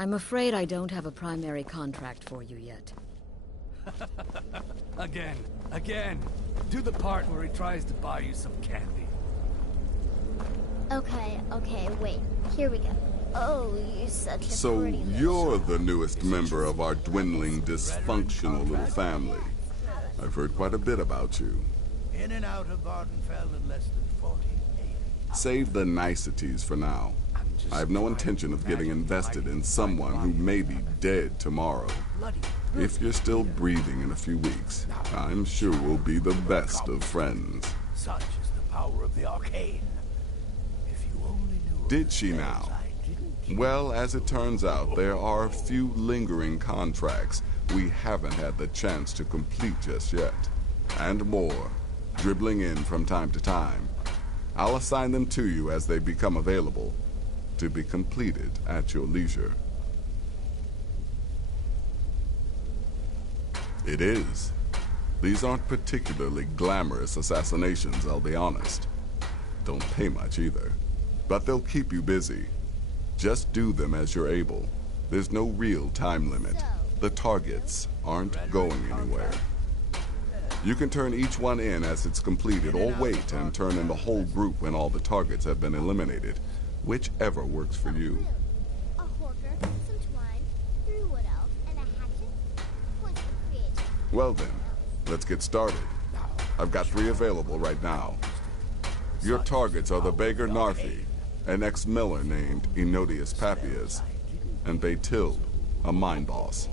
I'm afraid I don't have a primary contract for you yet. Again. Do the part where he tries to buy you some candy. Okay, wait. Here we go. Oh, you're such a So pretty little you're shop. the newest member of our dwindling, dysfunctional little family. I've heard quite a bit about you. In and out of Vardenfell in less than 48 hours. Save the niceties for now. I have no intention of getting invested in someone who may be dead tomorrow. If you're still breathing in a few weeks, I'm sure we'll be the best of friends. Such is the power of the arcane. If you only knew. Did she now? Well, as it turns out, there are a few lingering contracts we haven't had the chance to complete just yet. And more, dribbling in from time to time. I'll assign them to you as they become available, to be completed at your leisure. It is. These aren't particularly glamorous assassinations, I'll be honest. Don't pay much either. But they'll keep you busy. Just do them as you're able. There's no real time limit. The targets aren't going anywhere. You can turn each one in as it's completed, or wait and turn in the whole group when all the targets have been eliminated. Whichever works for you. A horker, some twine, 3 wood elves, and a hatchet. Points for creativity. Well then, let's get started. I've got 3 available right now. Your targets are the beggar Narfi, an ex-miller named Enodius Papias, and Baytild, a mine boss.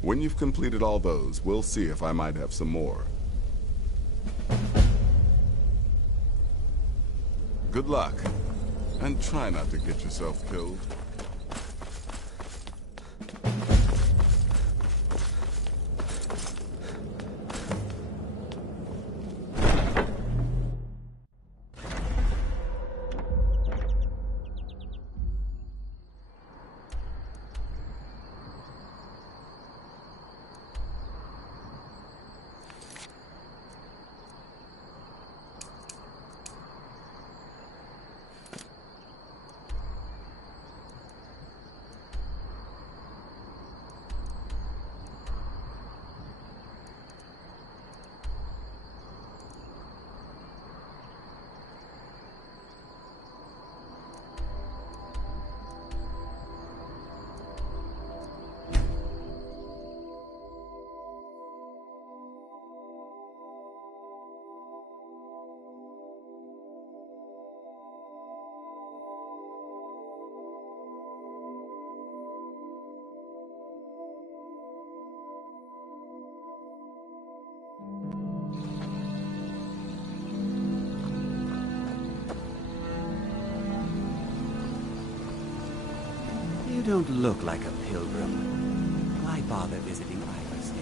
When you've completed all those, we'll see if I might have some more. Good luck, and try not to get yourself killed. You don't look like a pilgrim. Why bother visiting Iverstead?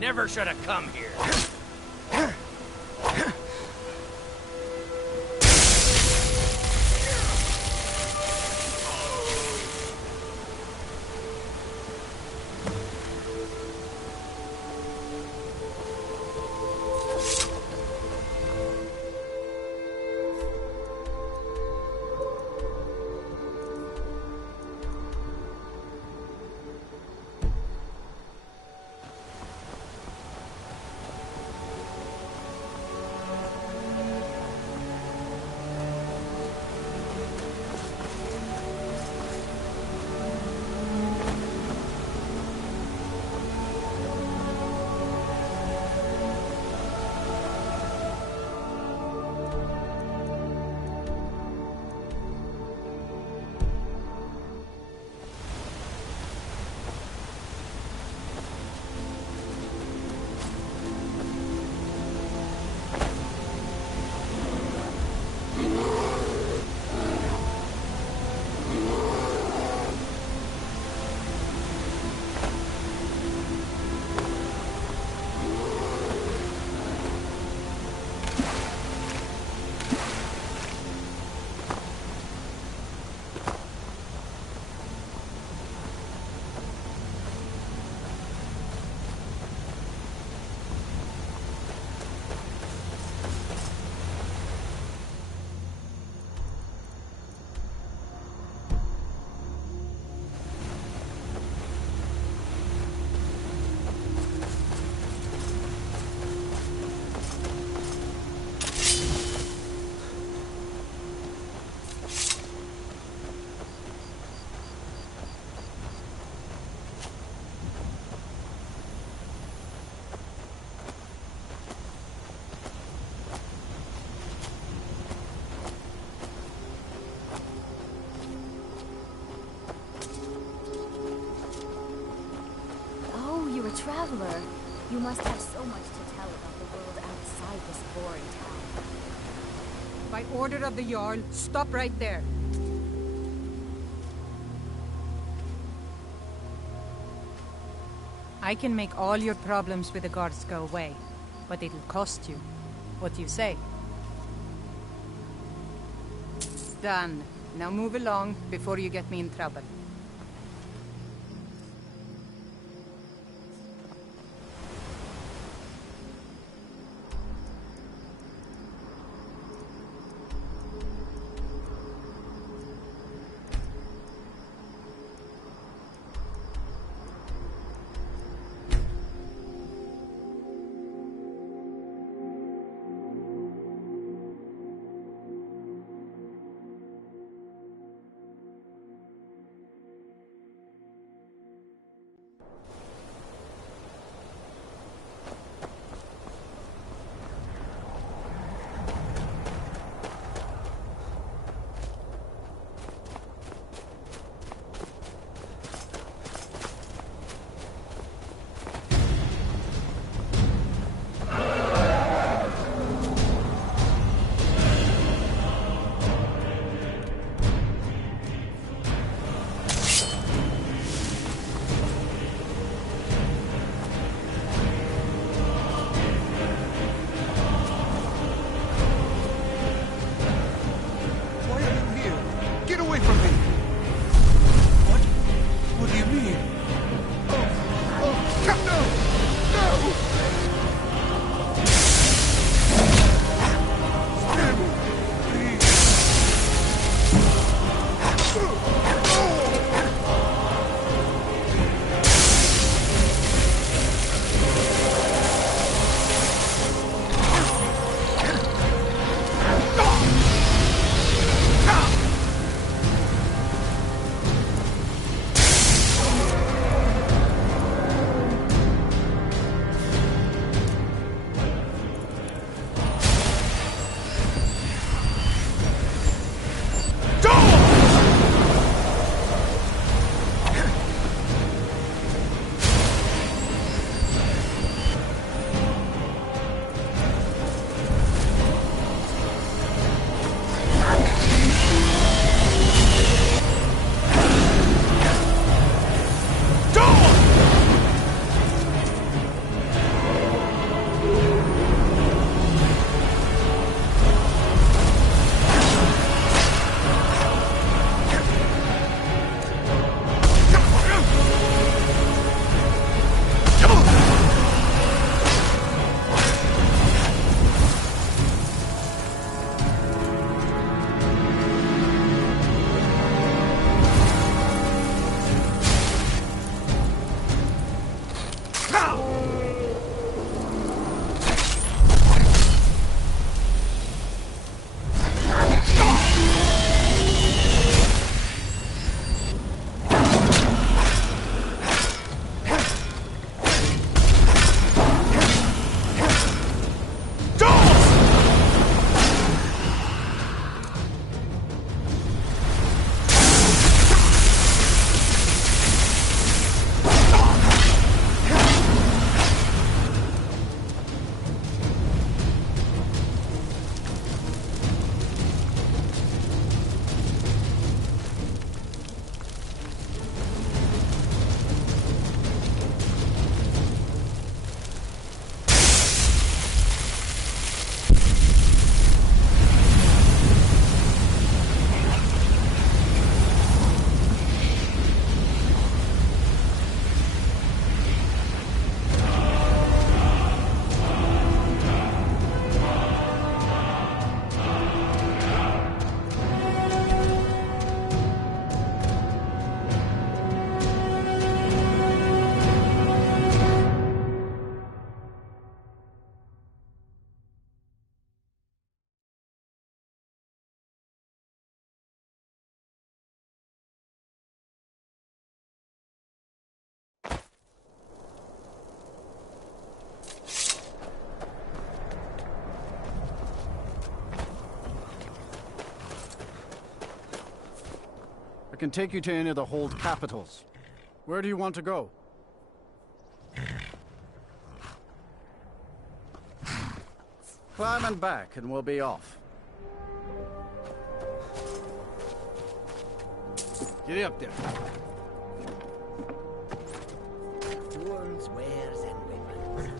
Never should have come here. traveler. You must have so much to tell about the world outside this boring town. By order of the Jarl, stop right there. I can make all your problems with the guards go away, but it'll cost you. What do you say? Done. Now move along before you get me in trouble. I can take you to any of the hold capitals. Where do you want to go? Climb and back, and we'll be off. Get up there. Tools, wares, and weapons.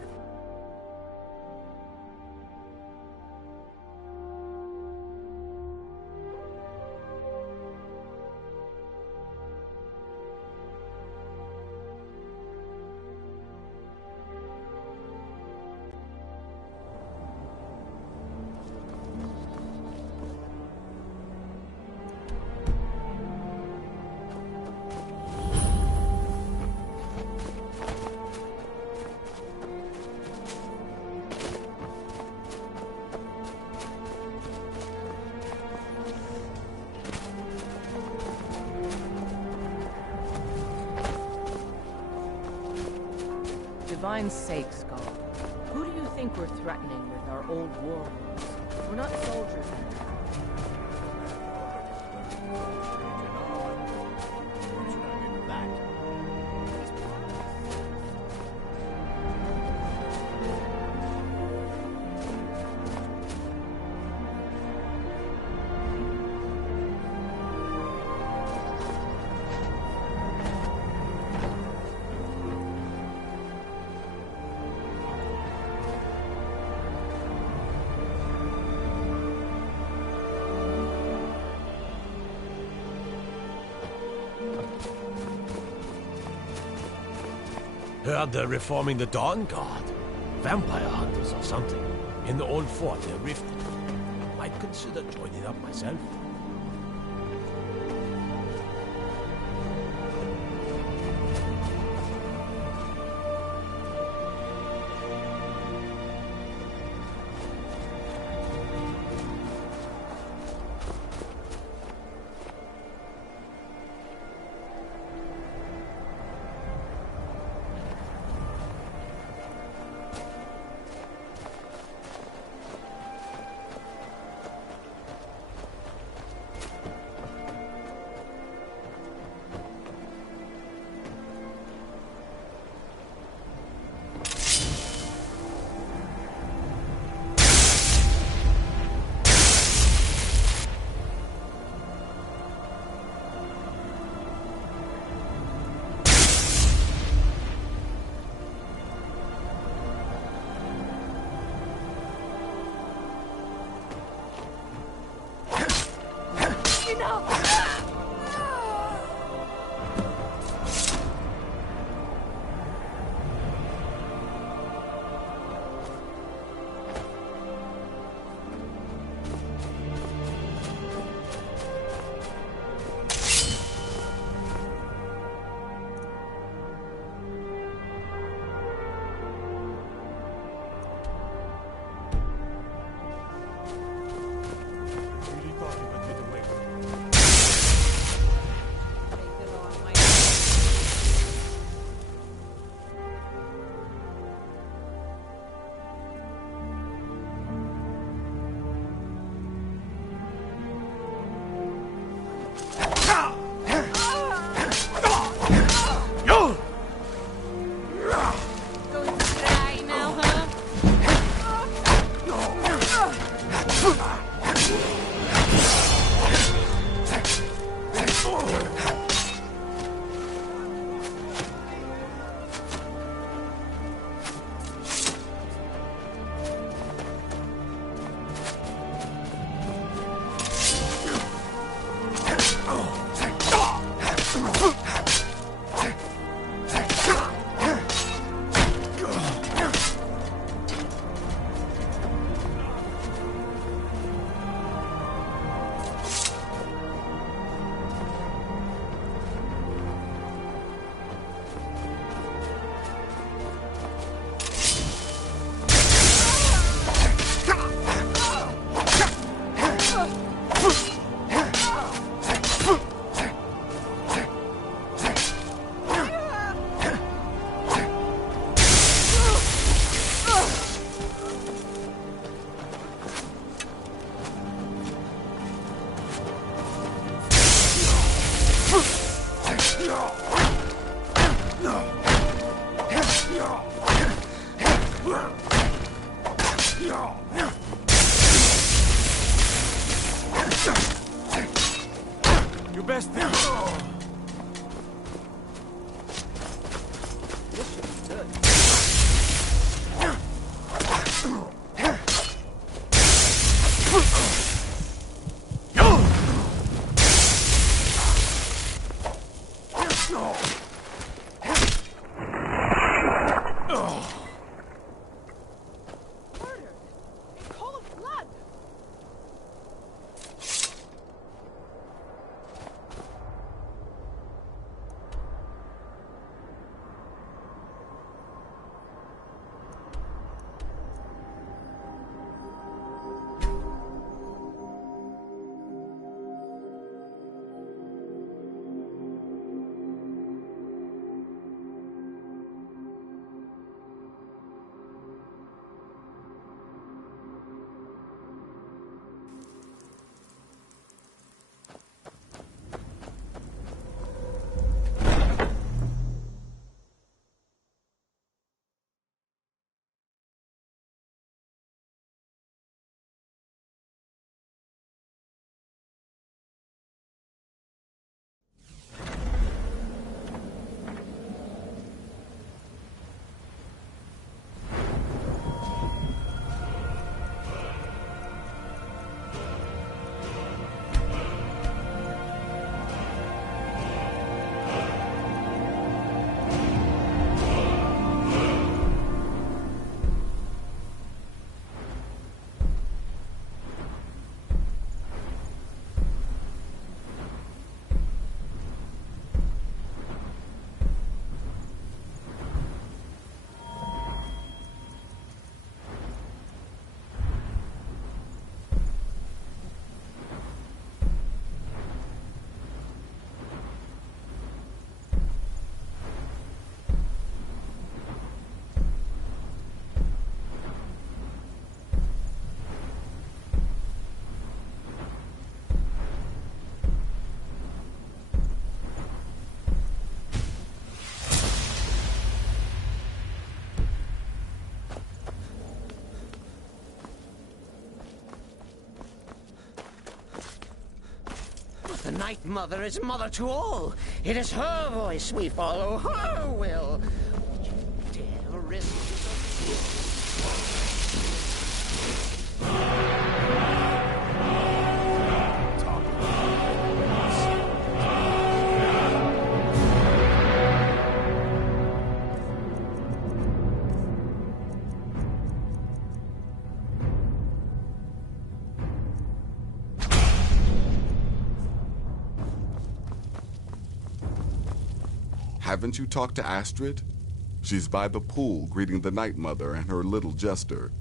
Divine's sake, Skull. Who do you think we're threatening with our old war wounds? We're not soldiers anymore. Heard they're reforming the Dawn Guard. Vampire hunters or something. In the old fort near Riften. Might consider joining up myself. Murder! In cold blood! The Night Mother is mother to all. It is her voice we follow, her will. Would you dare resist? Haven't you talked to Astrid? She's by the pool greeting the Night Mother and her little jester.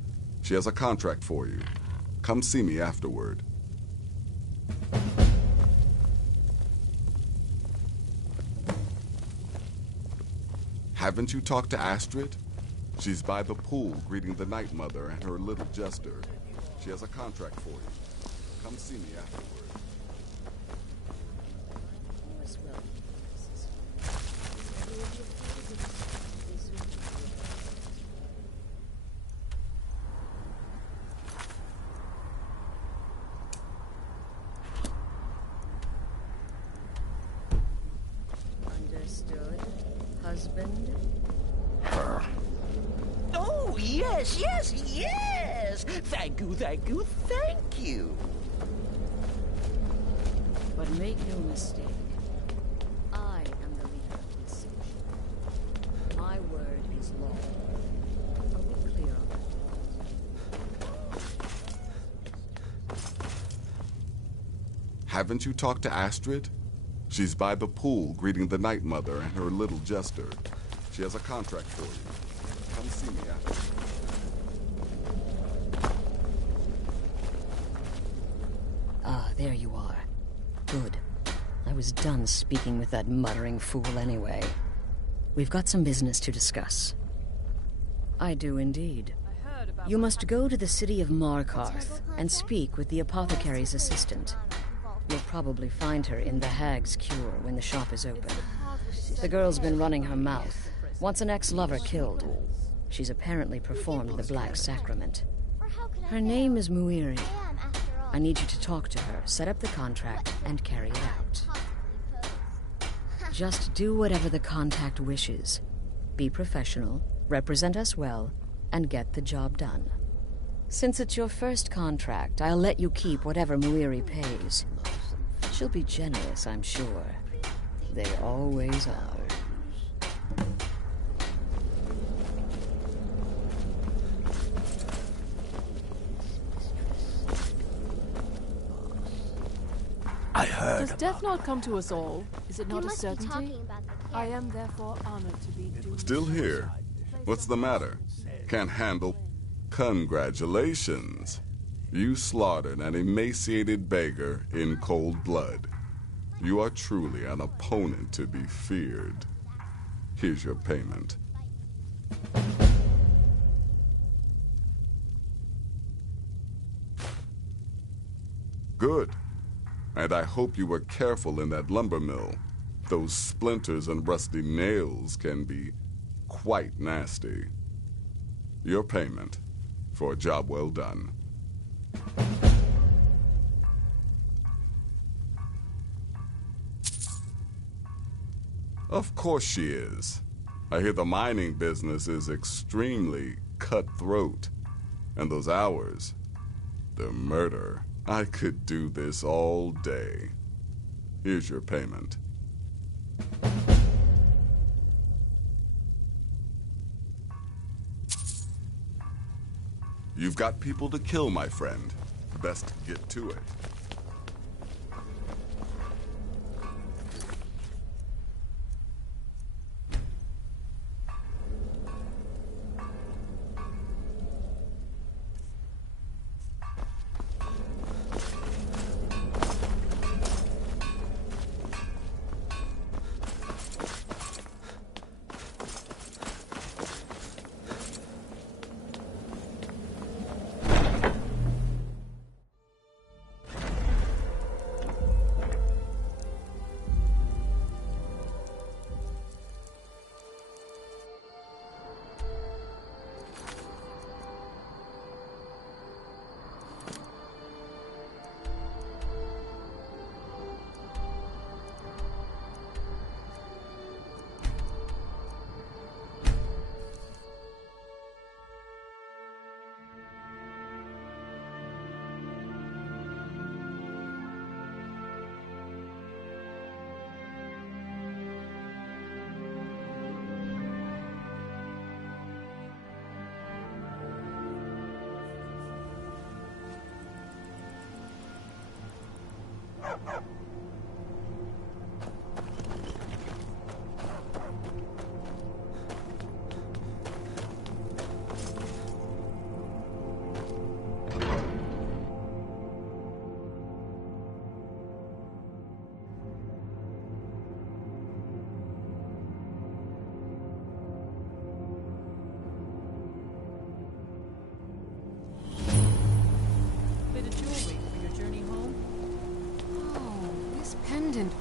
She has a contract for you. Come see me afterward. Haven't you talked to Astrid? She's by the pool greeting the Night Mother and her little jester. She has a contract for you. Come see me afterward. Understood, husband? Oh, yes, yes, yes! Thank you, thank you, thank you! But make no mistake, I am the leader of this section. My word is law. Are we clear on that? Haven't you talked to Astrid? She's by the pool greeting the Night Mother and her little jester. She has a contract for you. Come see me afterward. Ah, there you are. Good. I was done speaking with that muttering fool anyway. We've got some business to discuss. I do indeed. You must go to the city of Markarth and speak with the apothecary's assistant. You'll probably find her in the Hag's Cure when the shop is open. The girl's been running her mouth. Wants an ex-lover killed. She's apparently performed the Black Sacrament. Her name is Muiri. I need you to talk to her, set up the contract, and carry it out. Just do whatever the contact wishes. Be professional, represent us well, and get the job done. Since it's your first contract, I'll let you keep whatever Muiri pays. She'll be generous, I'm sure. They always are. I heard. Does death not come to us all? Is it not You a must be certainty? talking about the I am therefore honored to be doomed. Still here? What's the matter? Can't handle... Congratulations. You slaughtered an emaciated beggar in cold blood. You are truly an opponent to be feared. Here's your payment. Good. And I hope you were careful in that lumber mill. Those splinters and rusty nails can be quite nasty. Your payment for a job well done. Of course she is. I hear the mining business is extremely cutthroat. And those hours, the murder. I could do this all day. Here's your payment. You've got people to kill, my friend. Best get to it.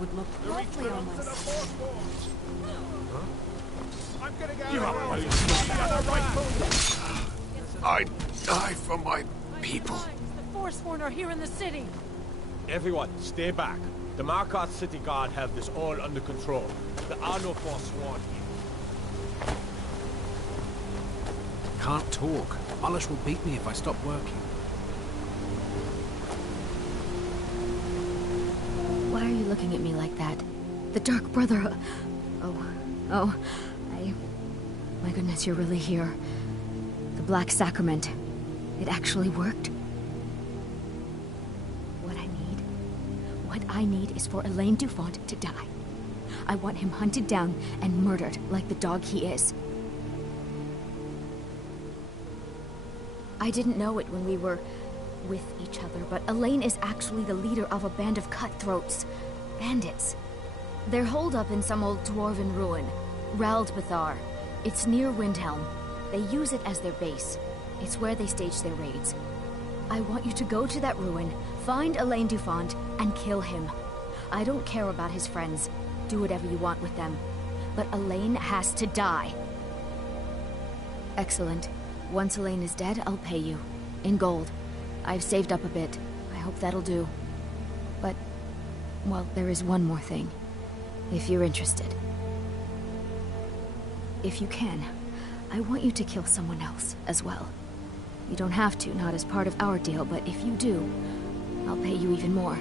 Would look lovely on my skin. I'm gonna go. You're up, I die for my people. The Forsworn are here in the city. Everyone, stay back. The Markarth City Guard have this all under control. There are no Forsworn here. Can't talk. Malish will beat me if I stop working. Why are you looking at me like that? The Dark Brother... Oh, my goodness, you're really here. The Black Sacrament. It actually worked. What I need is for Elaine Dufont to die. I want him hunted down and murdered like the dog he is. I didn't know it when we were with each other, but Elaine is actually the leader of a band of cutthroats. Bandits. They're holed up in some old dwarven ruin. Raldbathar. It's near Windhelm. They use it as their base. It's where they stage their raids. I want you to go to that ruin, find Elaine Dufont, and kill him. I don't care about his friends. Do whatever you want with them. But Elaine has to die. Excellent. Once Elaine is dead, I'll pay you. In gold. I've saved up a bit. I hope that'll do. But, well, there is one more thing. If you're interested. If you can, I want you to kill someone else as well. You don't have to, not as part of our deal, but if you do, I'll pay you even more.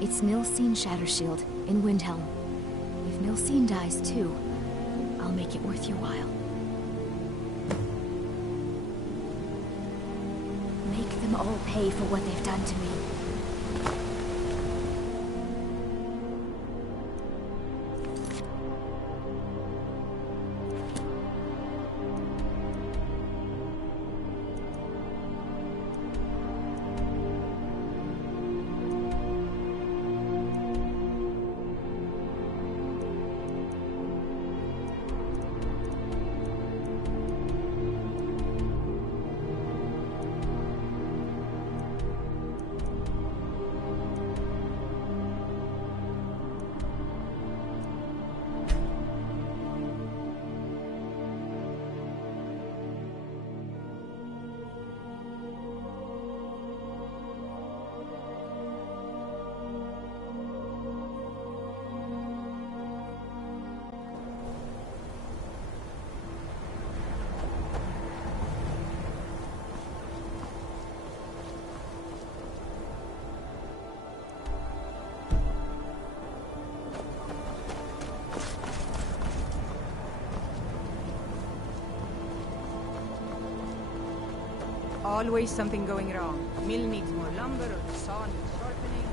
It's Nilsine Shattershield in Windhelm. Nilsine dies too, I'll make it worth your while. Make them all pay for what they've done to me. Always something going wrong. Mill needs more lumber, or the saw needs sharpening.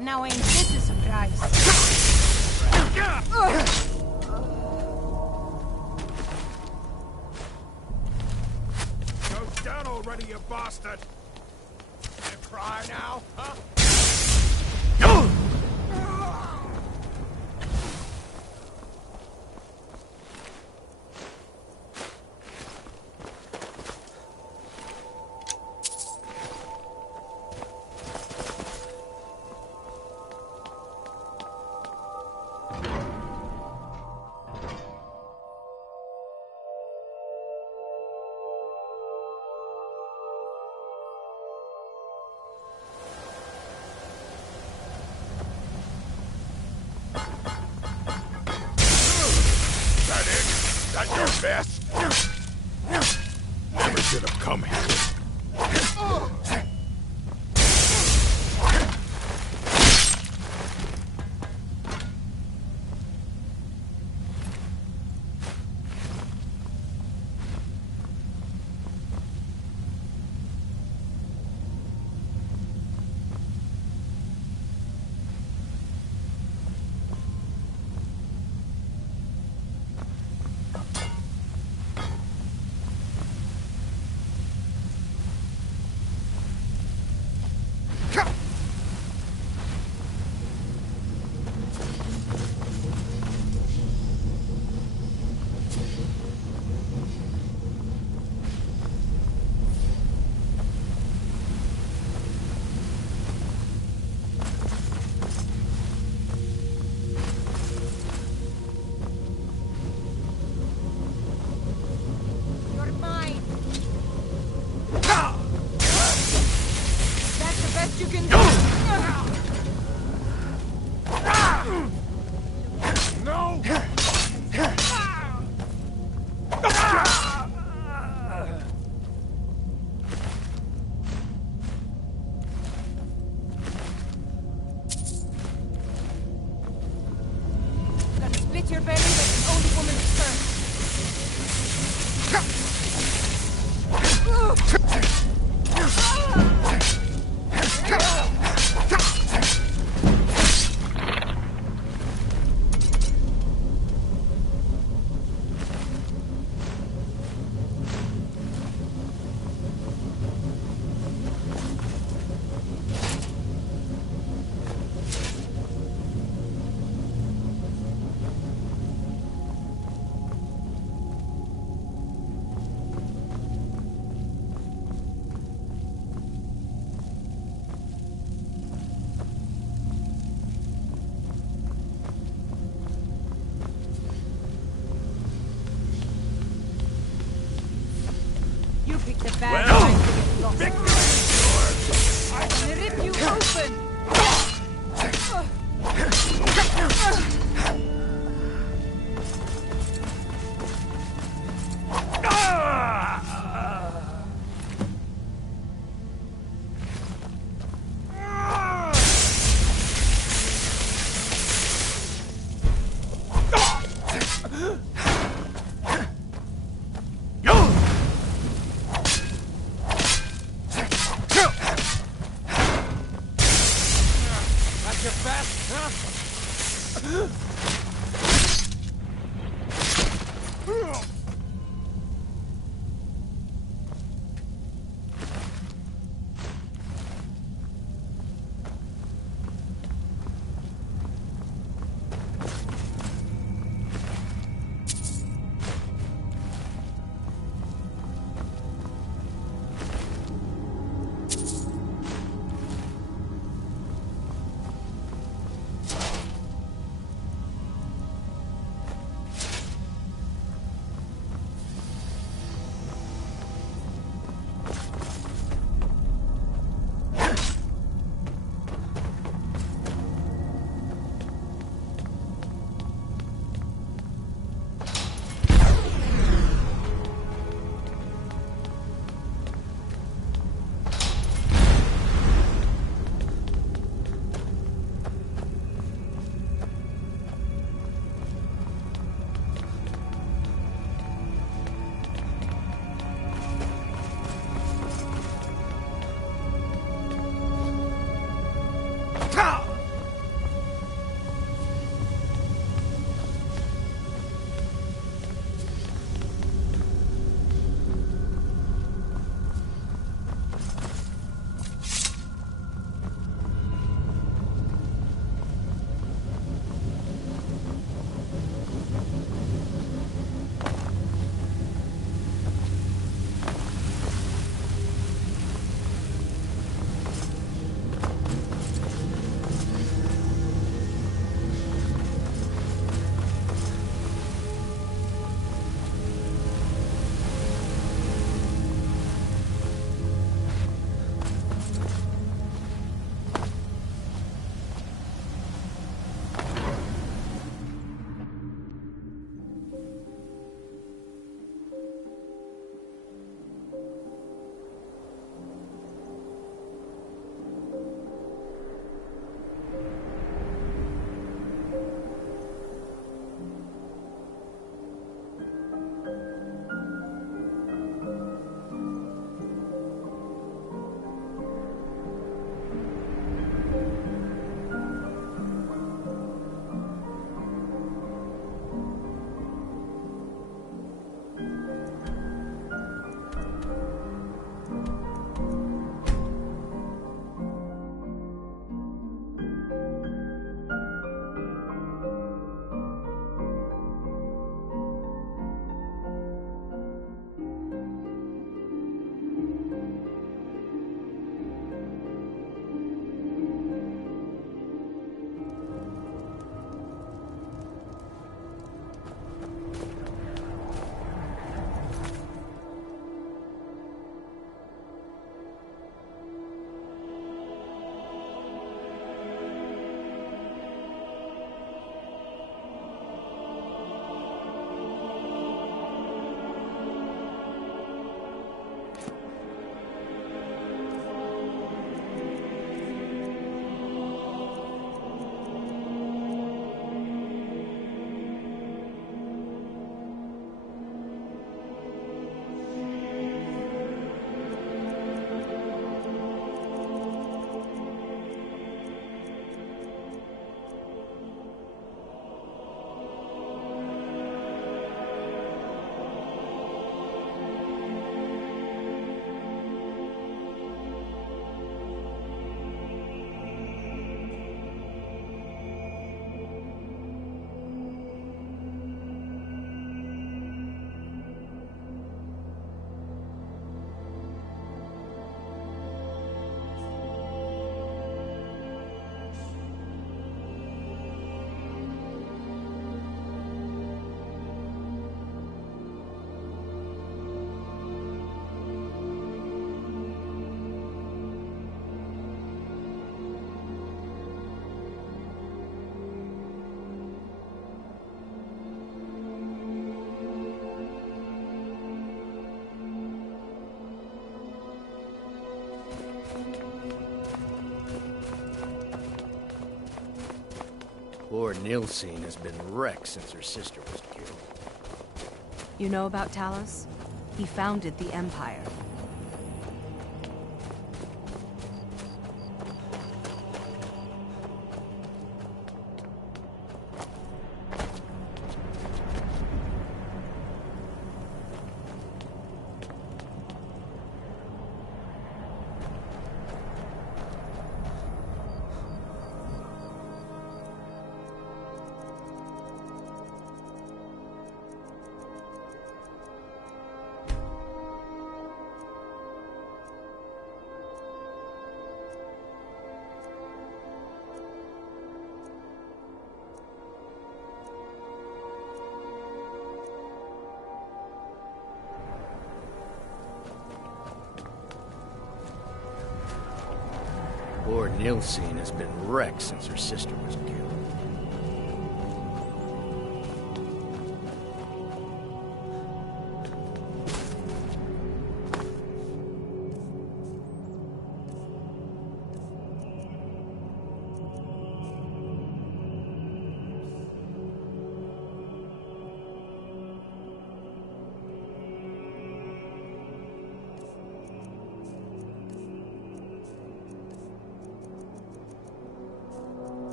Now ain't this a surprise? Go down already, you bastard! You cry now, huh? That your best? Never should have come here. Your belly, but an old woman's first. You picked the bad time to get lost. Victory is yours! I'm gonna rip you open! Poor Nilsine has been wrecked since her sister was killed. You know about Talos? He founded the Empire. Poor Nilsine has been wrecked since her sister was killed.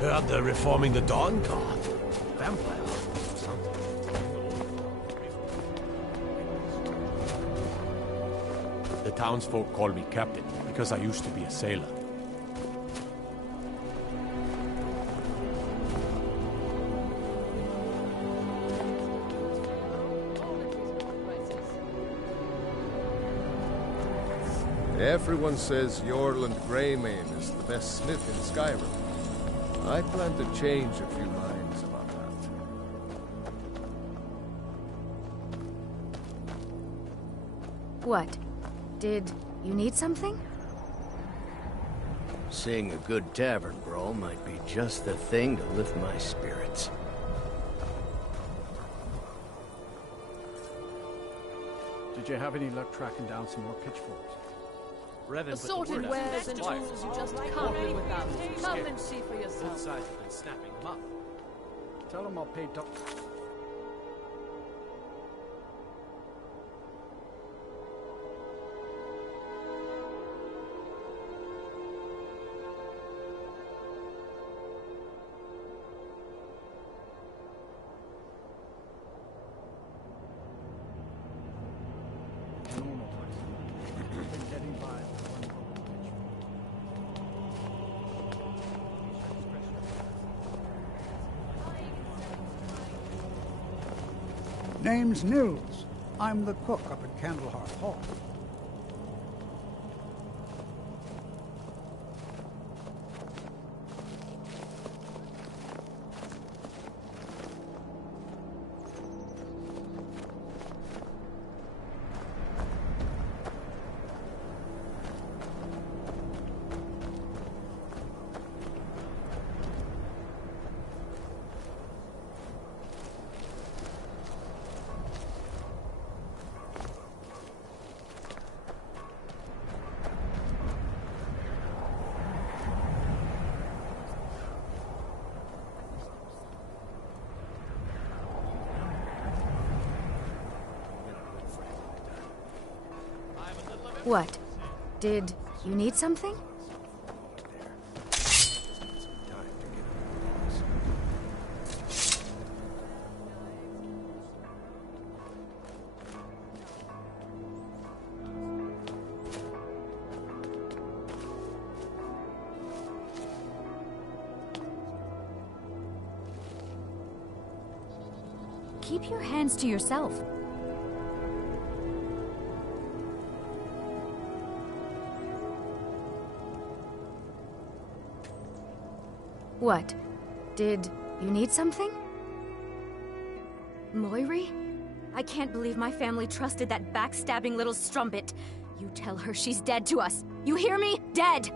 Heard they're reforming the Dawn Guard. Vampire or something. The townsfolk call me captain because I used to be a sailor. Everyone says Yorland Greymane is the best smith in Skyrim. I plan to change a few minds about that. What? Did you need something? Seeing a good tavern brawl might be just the thing to lift my spirits. Did you have any luck tracking down some more pitchforks? Assorted wares and tools you just can't live without. Come and see for yourself. Both sides have been snapping them up. Tell them I'll pay Name's Nils. I'm the cook up at Candlehearth Hall. What? Did you need something? Keep your hands to yourself. What? Did you need something? Moiri? I can't believe my family trusted that backstabbing little strumpet. You tell her she's dead to us. You hear me? Dead!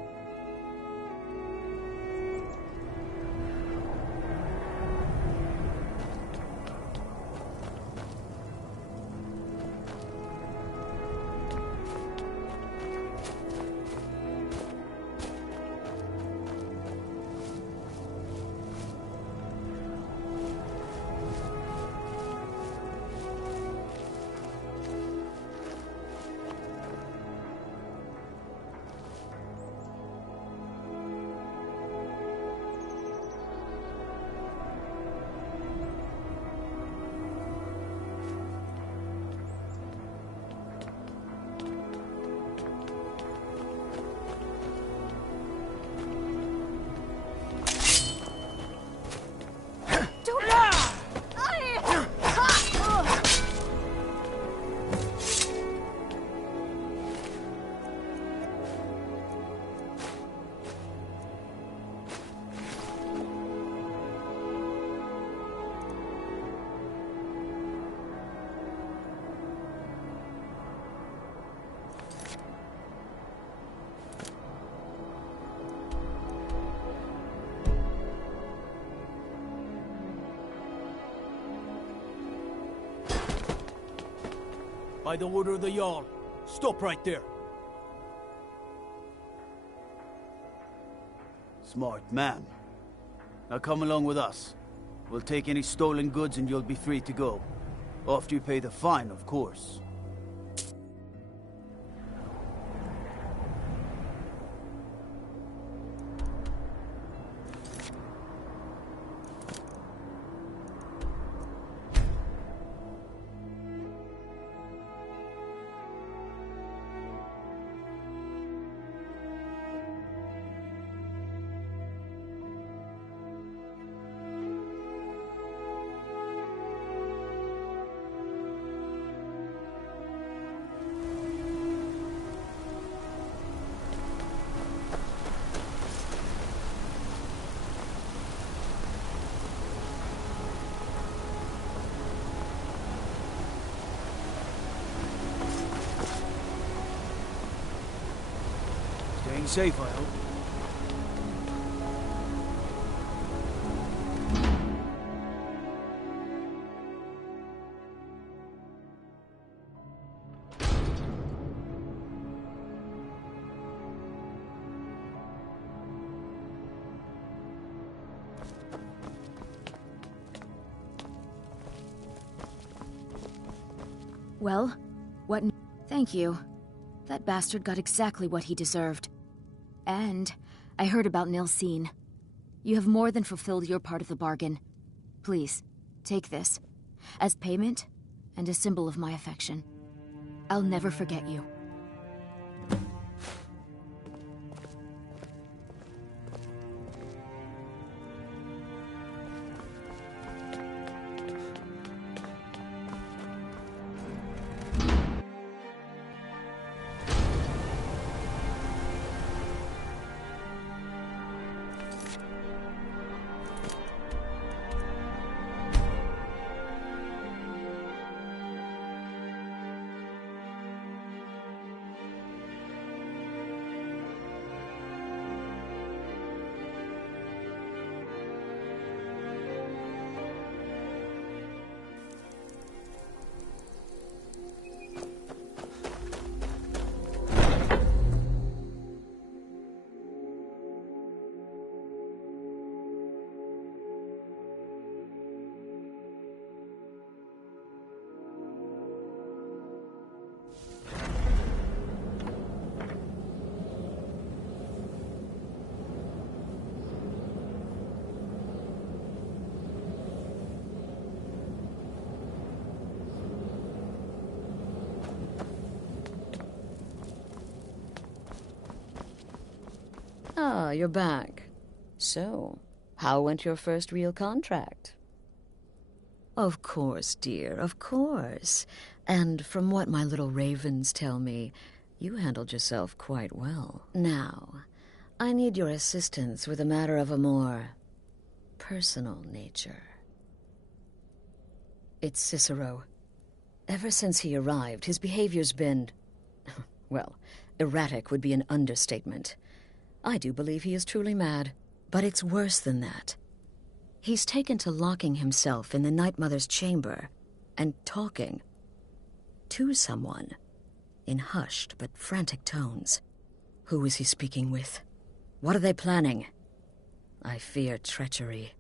By the order of the Jarl, stop right there. Smart man. Now come along with us. We'll take any stolen goods and you'll be free to go. After you pay the fine, of course. Staying safe, I hope. Well, what? Thank you. That bastard got exactly what he deserved. And I heard about Nilsine. You have more than fulfilled your part of the bargain. Please, take this. As payment, and a symbol of my affection. I'll never forget you. Ah, you're back. So, how went your first real contract? Of course, dear, of course. And from what my little ravens tell me, you handled yourself quite well. Now, I need your assistance with a matter of a more personal nature. It's Cicero. Ever since he arrived, his behavior's been... well, erratic would be an understatement. I do believe he is truly mad, but it's worse than that. He's taken to locking himself in the Night Mother's chamber and talking to someone in hushed but frantic tones. Who is he speaking with? What are they planning? I fear treachery.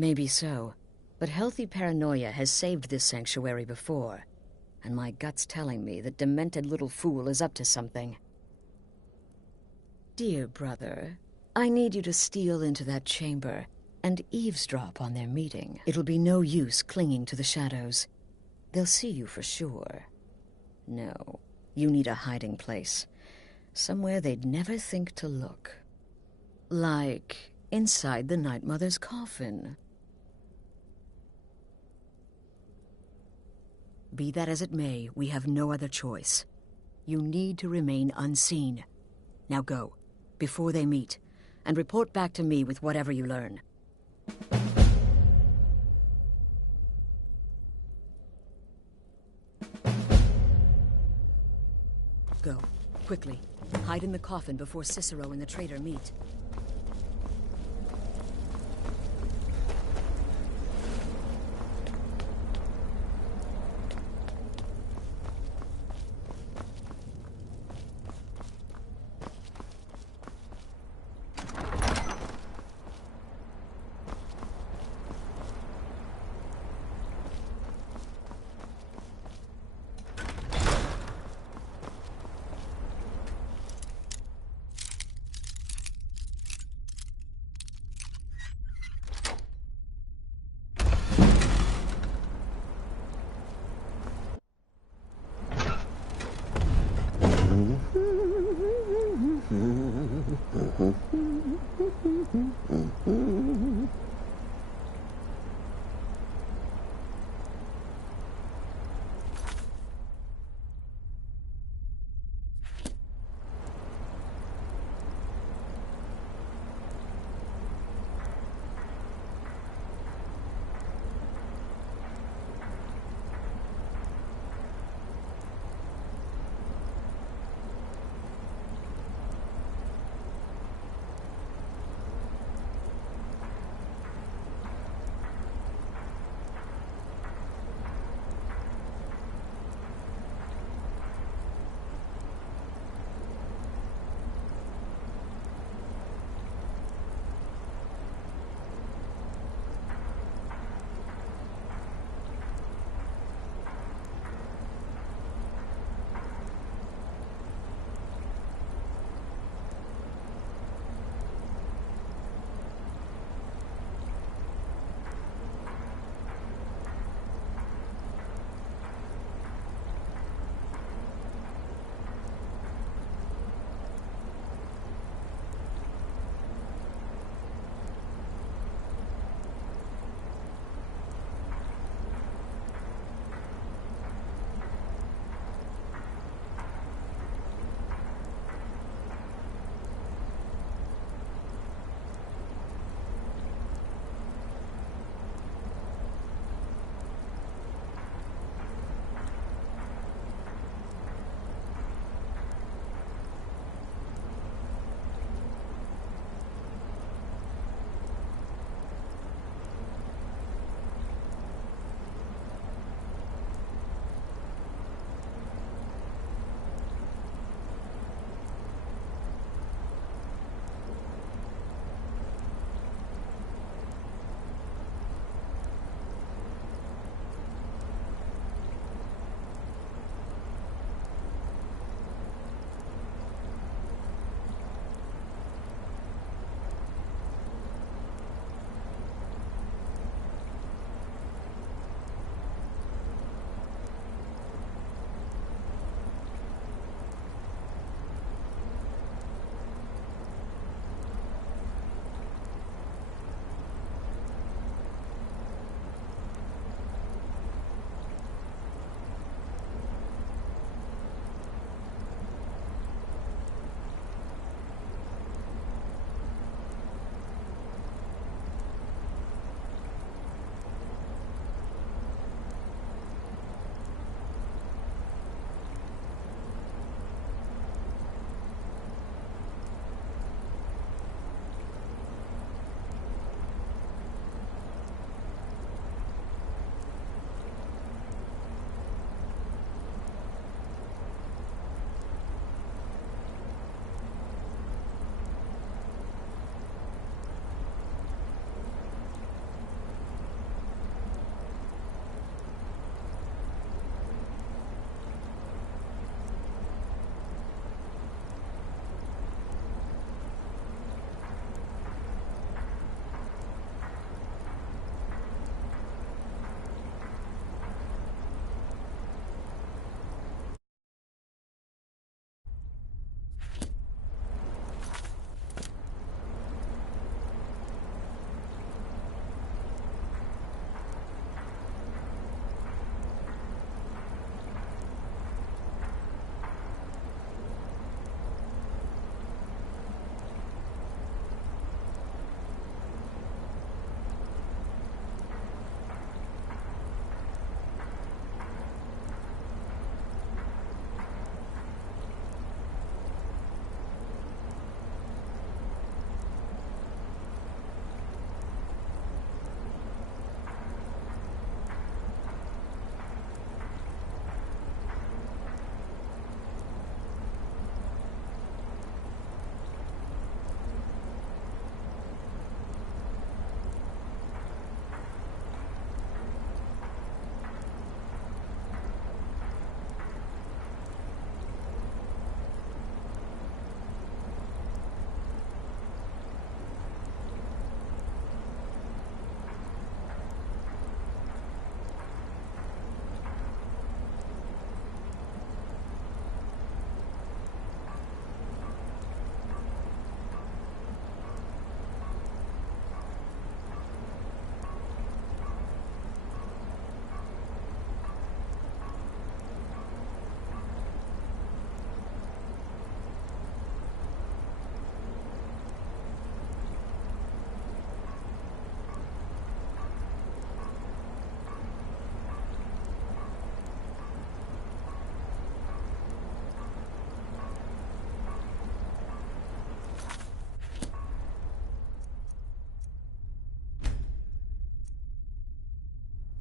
Maybe so, but healthy paranoia has saved this sanctuary before, and my gut's telling me that demented little fool is up to something. Dear brother, I need you to steal into that chamber and eavesdrop on their meeting. It'll be no use clinging to the shadows. They'll see you for sure. No, you need a hiding place. Somewhere they'd never think to look. Like inside the Night Mother's coffin. Be that as it may, we have no other choice. You need to remain unseen. Now go, before they meet, and report back to me with whatever you learn. Go, quickly. Hide in the coffin before Cicero and the traitor meet.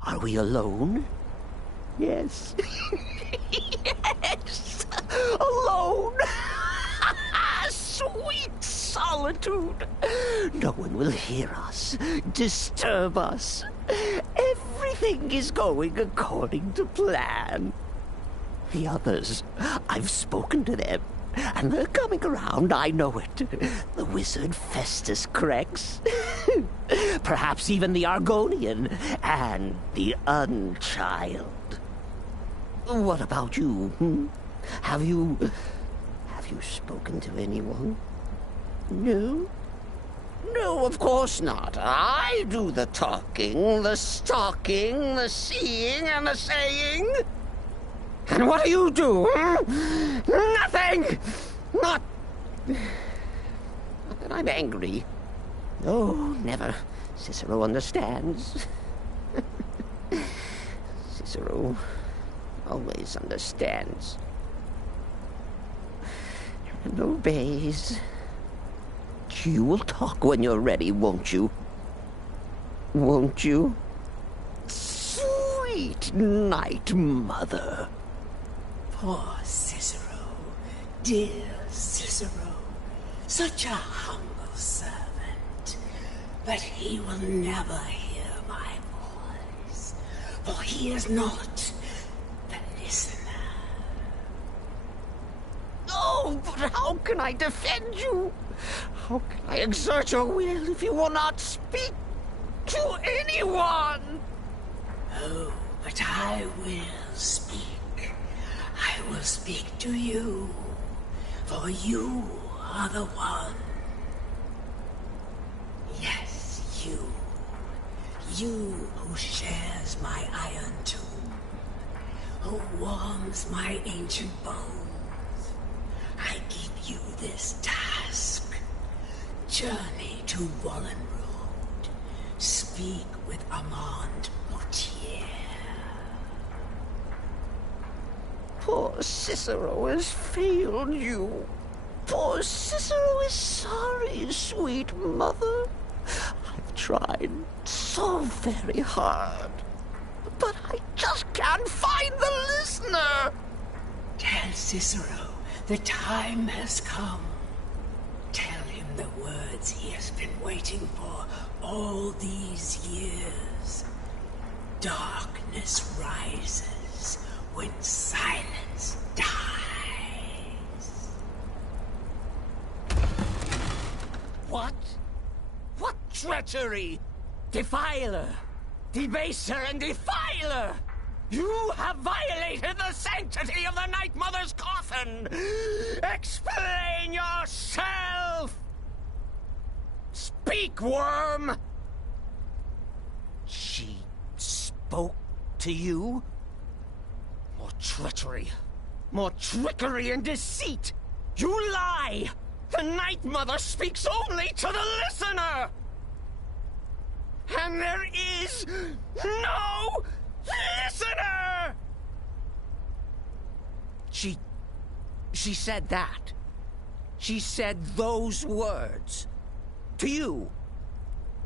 Are we alone? Yes. Yes! Alone! Sweet solitude! No one will hear us, disturb us. Everything is going according to plan. The others, I've spoken to them, and they're coming around, I know it. The wizard Festus Crex, perhaps even the Argonian, and the Unchild. What about you, Have you spoken to anyone? No? No, of course not. I do the talking, the stalking, the seeing, and the saying. And what do you do? Nothing! Not that I'm angry. No, never. Cicero understands. Cicero always understands. And obeys. You will talk when you're ready, won't you? Won't you? Sweet night, Mother. Poor Cicero. Dear Cicero. Such a humble servant. But he will never hear my voice. For he is not the listener. Oh, but how can I defend you? How can I exert your will if you will not speak to anyone? Oh, but I will speak. I will speak to you, for you are the one. Yes, you. You who shares my iron tomb, who warms my ancient bones. I give you this task. Journey to Wallenroad. Speak with Armand Mortier. Poor Cicero has failed you. Poor Cicero is sorry, sweet mother. I've tried so very hard, but I just can't find the listener. Tell Cicero the time has come. Tell him the words he has been waiting for all these years. Darkness rises when silence dies. What? What treachery? Defiler! Debaser and defiler! You have violated the sanctity of the Night Mother's coffin! Explain yourself! Speak, worm! She spoke to you? More treachery. More trickery and deceit! You lie! The Night Mother speaks only to the listener! And there is no listener! She said that. She said those words. To you.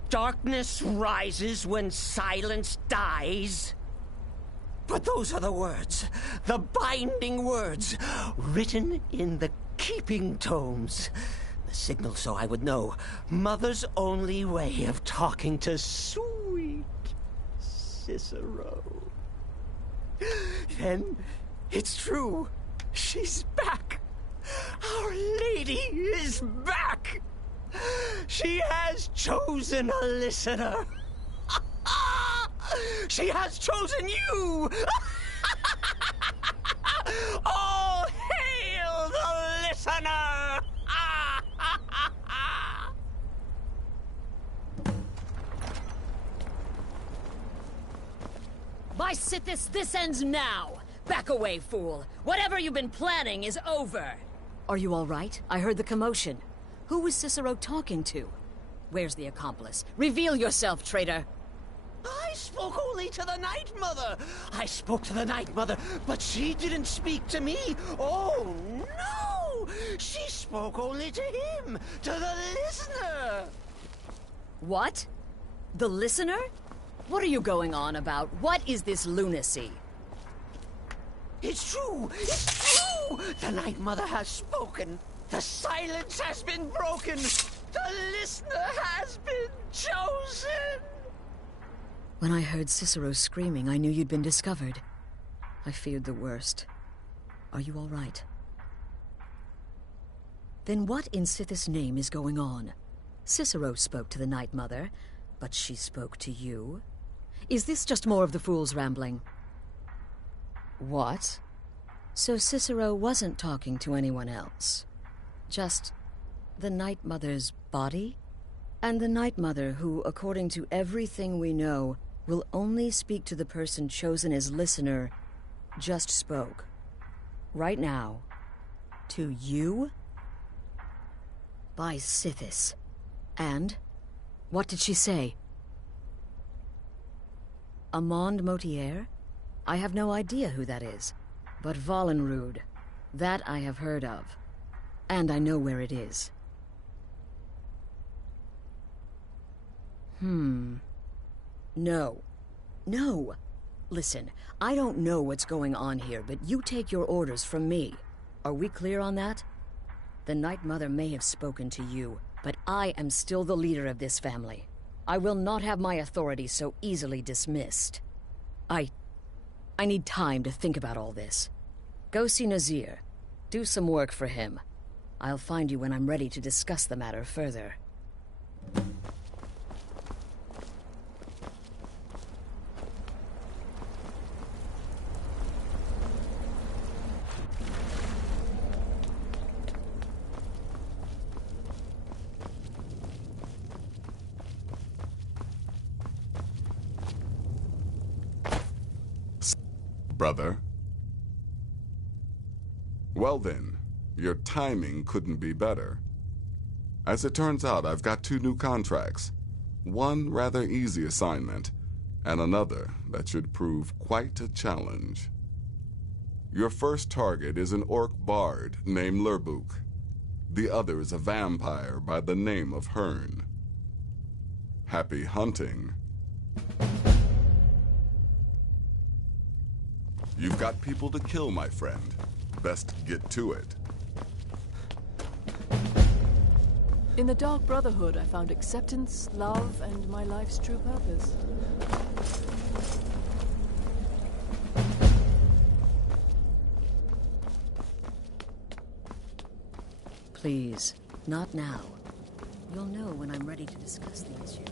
Darkness rises when silence dies. But those are the words, the binding words, written in the keeping tomes. The signal so I would know. Mother's only way of talking to sweet Cicero. Then it's true. She's back. Our Lady is back. She has chosen a listener. She has chosen you. All hail the listener. By Sithis, this ends now! Back away, fool! Whatever you've been planning is over! Are you all right? I heard the commotion. Who was Cicero talking to? Where's the accomplice? Reveal yourself, traitor! I spoke only to the Night Mother! I spoke to the Night Mother, but she didn't speak to me! Oh, no! She spoke only to him! To the listener! What? The listener? What are you going on about? What is this lunacy? It's true! It's true! The Night Mother has spoken! The silence has been broken! The listener has been chosen! When I heard Cicero screaming, I knew you'd been discovered. I feared the worst. Are you all right? Then what in Sithis' name is going on? Cicero spoke to the Night Mother, but she spoke to you? Is this just more of the fool's rambling? What? So Cicero wasn't talking to anyone else? Just the Night Mother's body? And the Night Mother who, according to everything we know, will only speak to the person chosen as listener, just spoke. Right now. To you? By Sithis. And? What did she say? Amand Motier? I have no idea who that is. But Valenrud, that I have heard of. And I know where it is. No. No! Listen, I don't know what's going on here, but you take your orders from me. Are we clear on that? The Night Mother may have spoken to you, but I am still the leader of this family. I will not have my authority so easily dismissed. I need time to think about all this. Go see Nazir. Do some work for him. I'll find you when I'm ready to discuss the matter further. Brother. Well then, your timing couldn't be better. As it turns out, I've got 2 new contracts. One rather easy assignment, and another that should prove quite a challenge. Your first target is an orc bard named Lurbuk. The other is a vampire by the name of Hearn. Happy hunting. You've got people to kill, my friend. Best get to it. In the Dark Brotherhood, I found acceptance, love, and my life's true purpose. Please, not now. You'll know when I'm ready to discuss the issue.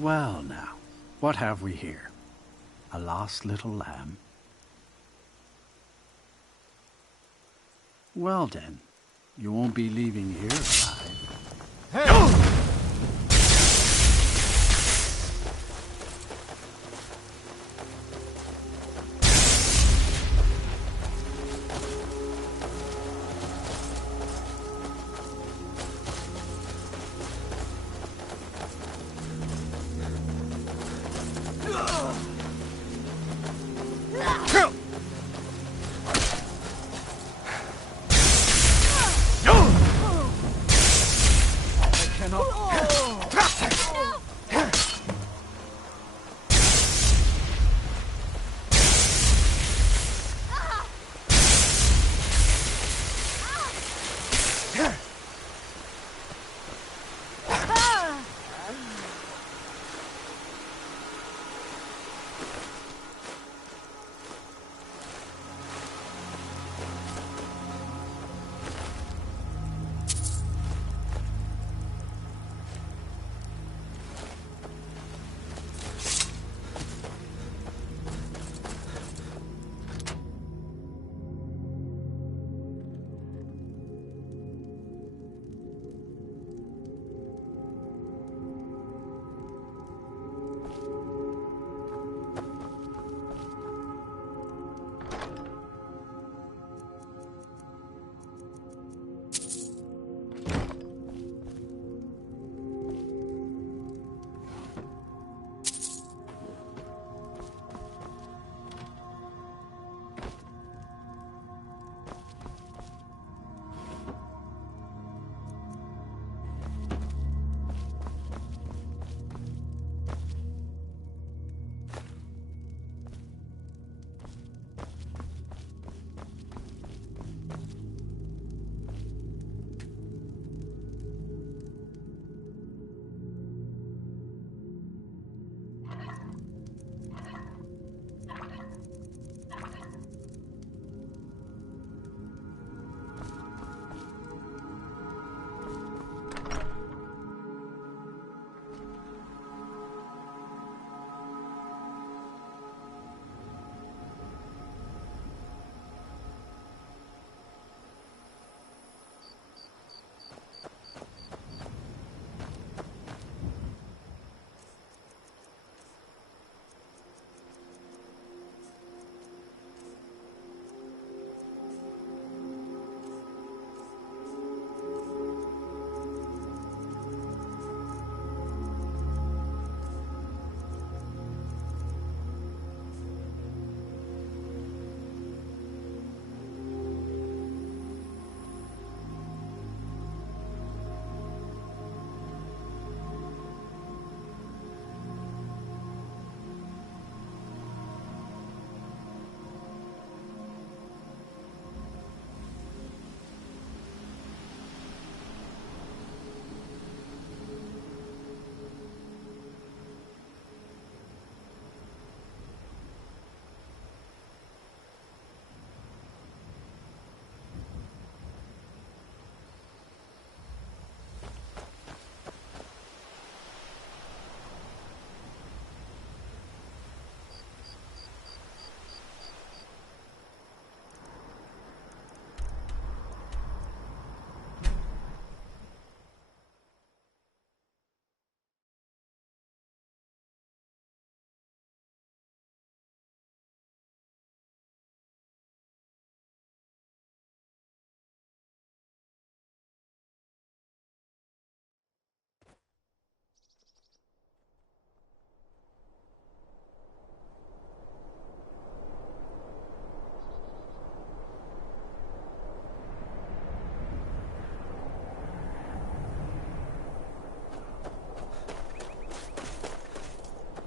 Well now, what have we here? A lost little lamb? Well then, you won't be leaving here alive.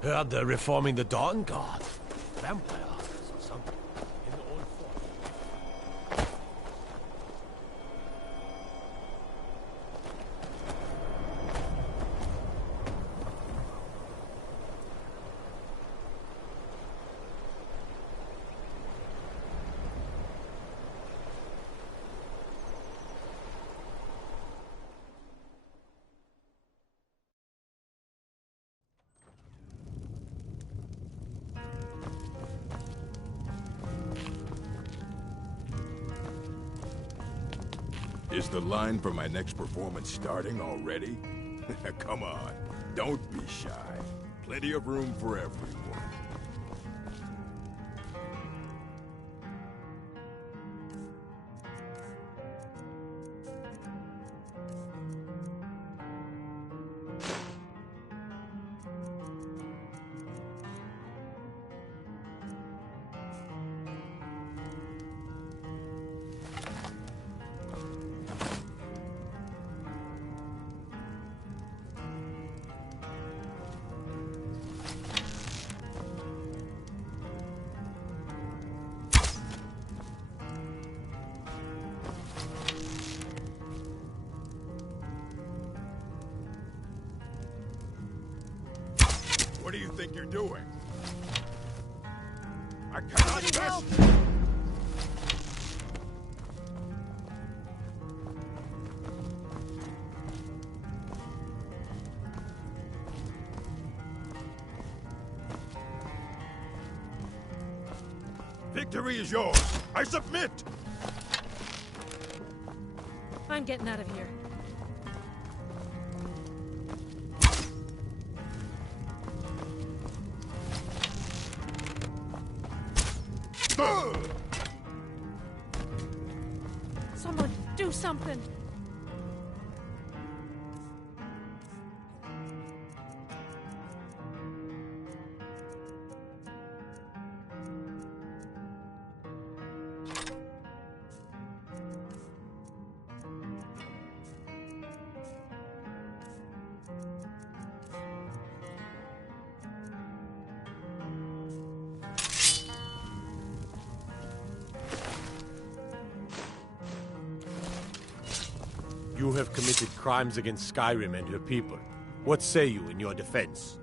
Heard they're reforming the Dawn Guard. Vampire hunters or something. In the old fort. Is the line for my next performance starting already? Come on, don't be shy. Plenty of room for everyone. What do you think you're doing? I cannot rest! Victory is yours! I submit! I'm getting out of here. Someone, do something! You have committed crimes against Skyrim and her people. What say you in your defense?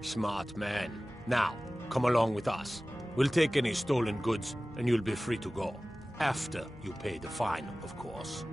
Smart man. Now, come along with us. We'll take any stolen goods, and you'll be free to go. After you pay the fine, of course.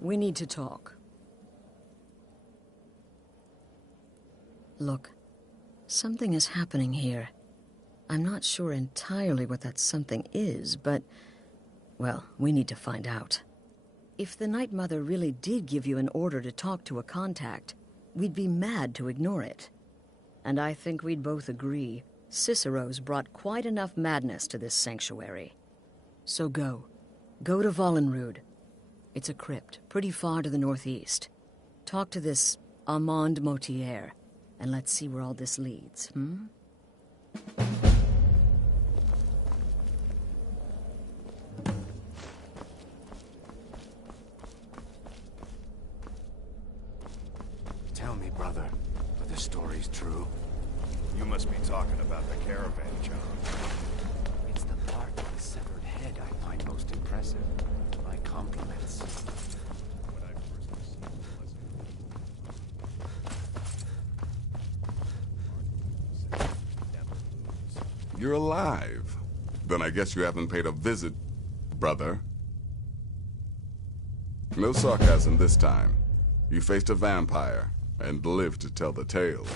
We need to talk. Look, something is happening here. I'm not sure entirely what that something is, but, well, we need to find out. If the Night Mother really did give you an order to talk to a contact, we'd be mad to ignore it. And I think we'd both agree, Cicero's brought quite enough madness to this sanctuary. So go. Go to Vollenrud. It's a crypt, pretty far to the northeast. Talk to this Armand Motier, and let's see where all this leads, Tell me, brother, are the stories true? You must be talking about the caravan, John. It's the part of the severed head I find most impressive. My compliments. You're alive. Then I guess you haven't paid a visit, brother. No sarcasm this time. You faced a vampire and lived to tell the tale.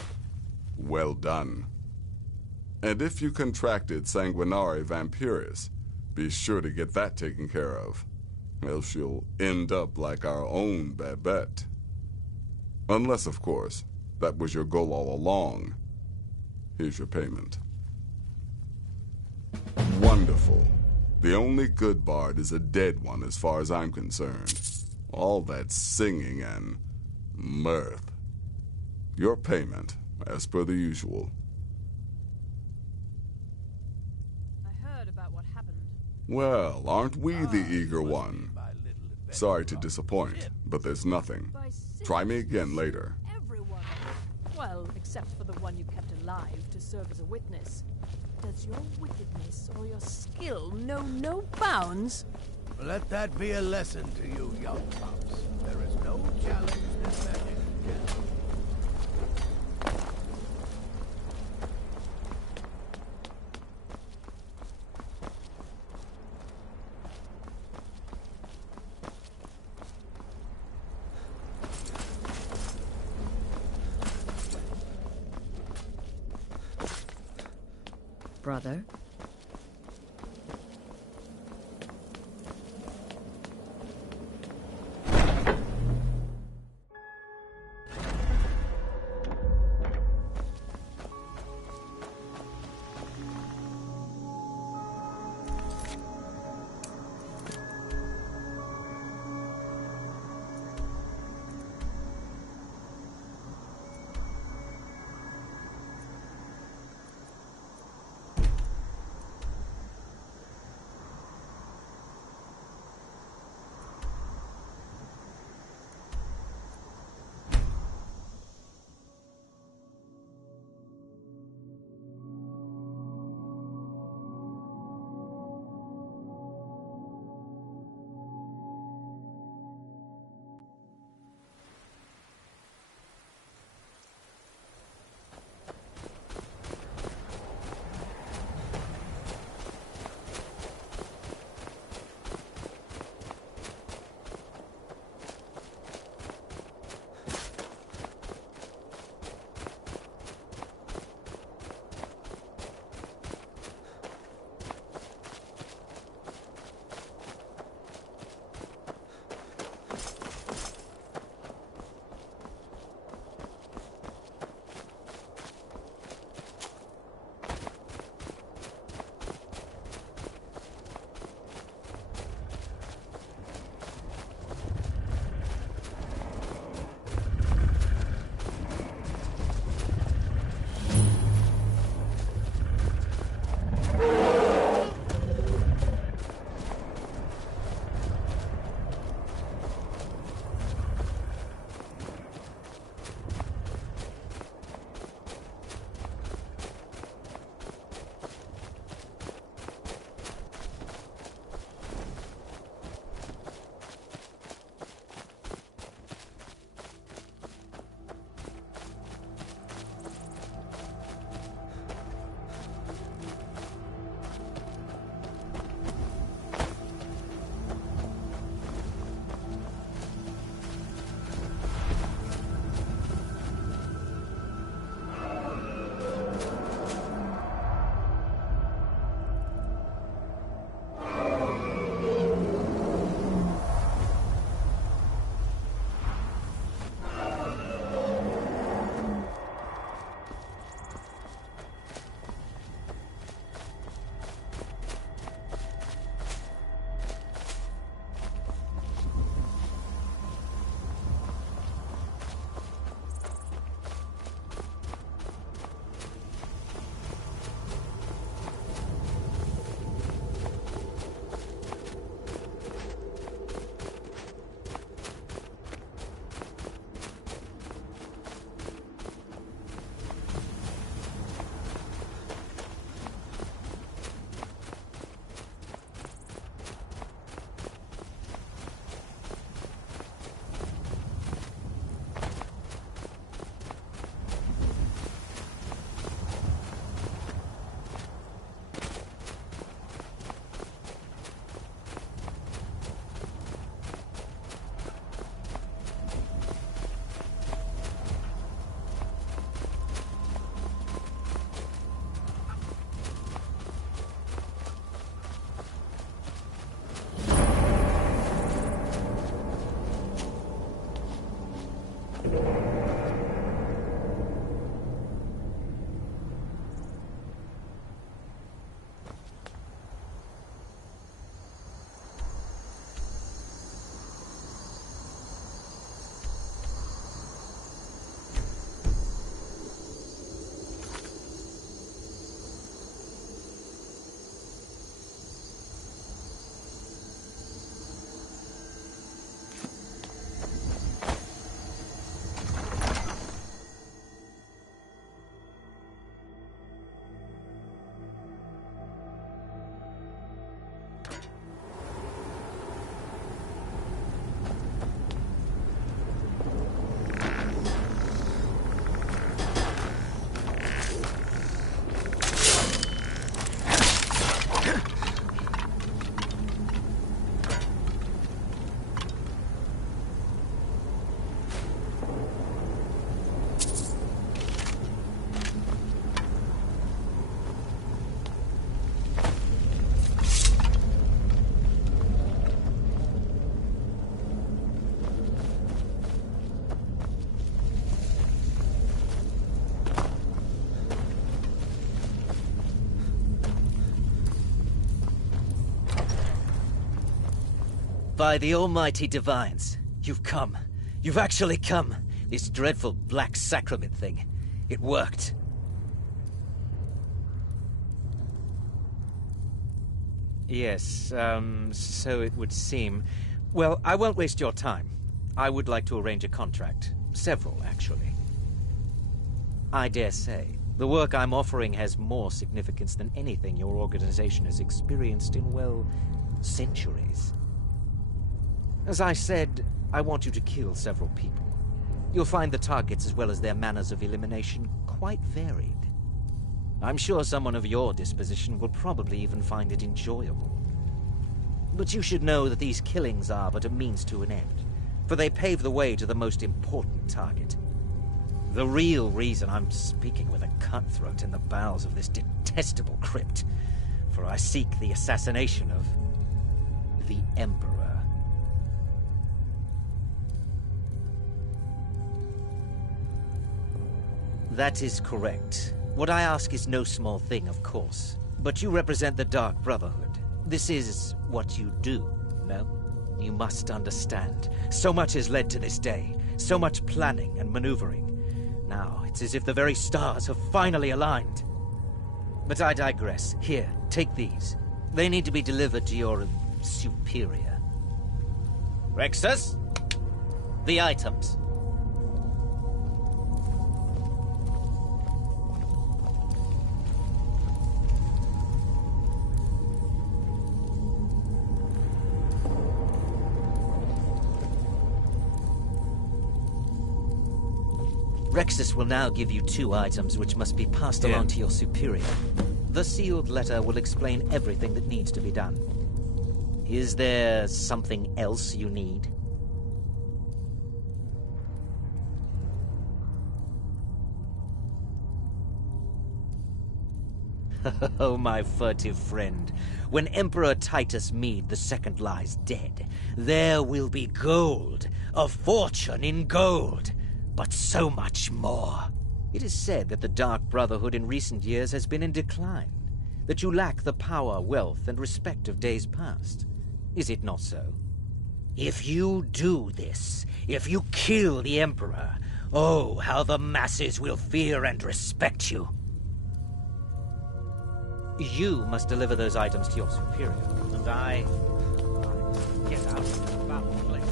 Well done. And if you contracted Sanguinare Vampiris, be sure to get that taken care of. Else you'll end up like our own Babette. Unless, of course, that was your goal all along. Here's your payment. Wonderful. The only good bard is a dead one as far as I'm concerned. All that singing and mirth. Your payment, as per the usual. I heard about what happened. Well, aren't we the eager one? Sorry to disappoint, but there's nothing. Try me again later. Everyone. Well, except for the one you kept alive to serve as a witness. Does your wickedness or your skill know no bounds? Let that be a lesson to you, young pups. There is no challenge that magic can. Brother? By the almighty divines, you've come. You've actually come. This dreadful black sacrament thing. It worked. Yes, so it would seem. Well, I won't waste your time. I would like to arrange a contract. Several, actually. I dare say, the work I'm offering has more significance than anything your organization has experienced in, well, centuries. As I said, I want you to kill several people. You'll find the targets as well as their manners of elimination quite varied. I'm sure someone of your disposition will probably even find it enjoyable. But you should know that these killings are but a means to an end, for they pave the way to the most important target. The real reason I'm speaking with a cutthroat in the bowels of this detestable crypt, for I seek the assassination of the Emperor. That is correct. What I ask is no small thing, of course. But you represent the Dark Brotherhood. This is what you do, no? You must understand. So much has led to this day. So much planning and maneuvering. Now, it's as if the very stars have finally aligned. But I digress. Here, take these. They need to be delivered to your superior. Rexus? The items. Rexus will now give you 2 items which must be passed along to your superior. The sealed letter will explain everything that needs to be done. Is there something else you need? Oh, my furtive friend. When Emperor Titus Mede II lies dead, there will be gold, a fortune in gold. But so much more. It is said that the Dark Brotherhood in recent years has been in decline, that you lack the power, wealth, and respect of days past. Is it not so? If you do this, if you kill the Emperor, oh, how the masses will fear and respect you. You must deliver those items to your superior, and I get out of the foul place.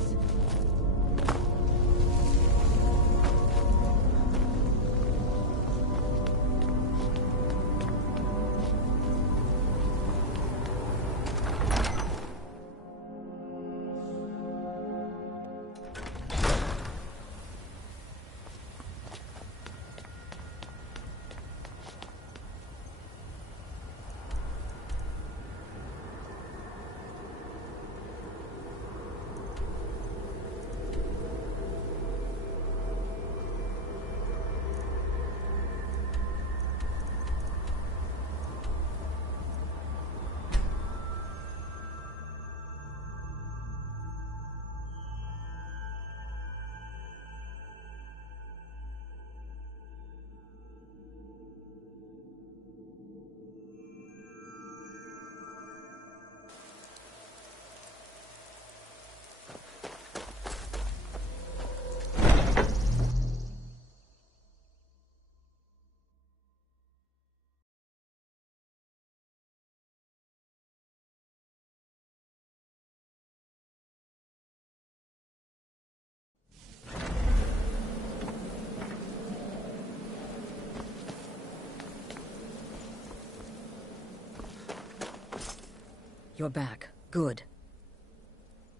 You're back. Good.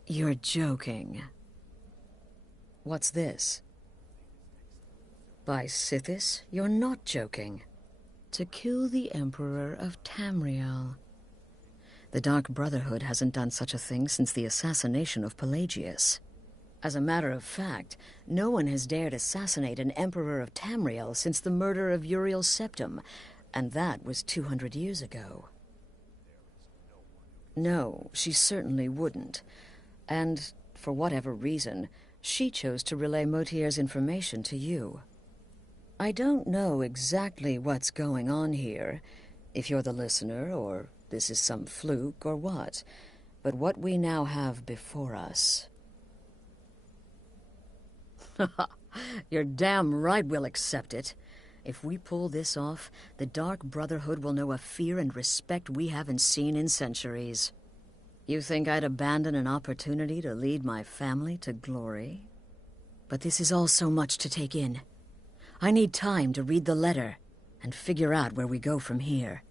You're joking. What's this? By Sithis, you're not joking. To kill the Emperor of Tamriel. The Dark Brotherhood hasn't done such a thing since the assassination of Pelagius. As a matter of fact, no one has dared assassinate an Emperor of Tamriel since the murder of Uriel Septim, and that was 200 years ago. No, she certainly wouldn't. And, for whatever reason, she chose to relay Motier's information to you. I don't know exactly what's going on here, if you're the listener, or this is some fluke, or what. But what we now have before us... You're damn right we'll accept it. If we pull this off, the Dark Brotherhood will know a fear and respect we haven't seen in centuries. You think I'd abandon an opportunity to lead my family to glory? But this is all so much to take in. I need time to read the letter and figure out where we go from here.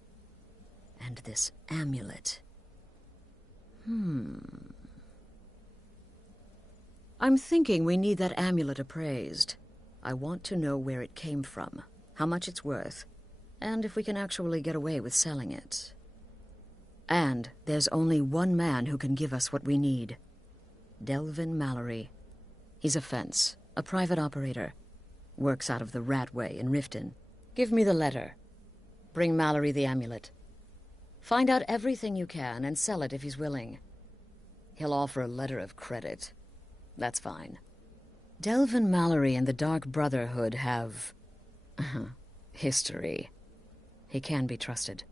And this amulet... I'm thinking we need that amulet appraised. I want to know where it came from, how much it's worth, and if we can actually get away with selling it. And there's only one man who can give us what we need. Delvin Mallory. He's a fence, a private operator. Works out of the Ratway in Riften. Give me the letter. Bring Mallory the amulet. Find out everything you can and sell it if he's willing. He'll offer a letter of credit. That's fine. Delvin Mallory and the Dark Brotherhood have... history. He can be trusted.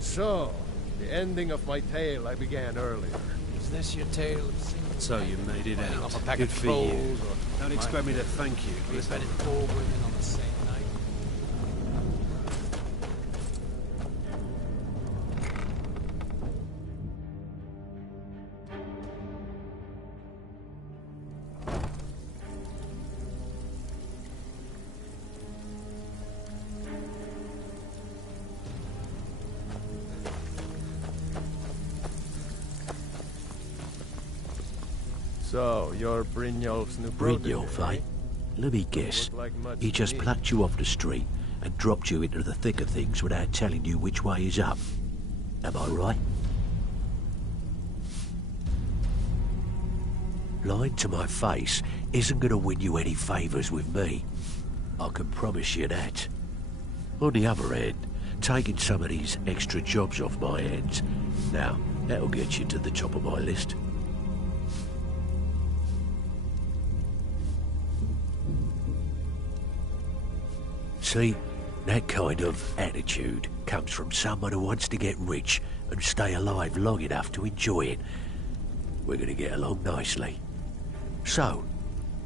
So, the ending of my tale I began earlier. Is this your tale of single? So you made it out. Off a pack Good of for coals, you. or Don't expect me to thank you. we bedded 4 women on the same night. So, you're Brynjolf's new protege, Brynjolf, eh? eh? Let me guess. Look like much He to just me. plucked you off the street and dropped you into the thick of things without telling you which way is up. Am I right? Lying to my face isn't going to win you any favours with me. I can promise you that. On the other hand, taking some of these extra jobs off my hands, now, that'll get you to the top of my list. See, that kind of attitude comes from someone who wants to get rich and stay alive long enough to enjoy it. We're going to get along nicely. So,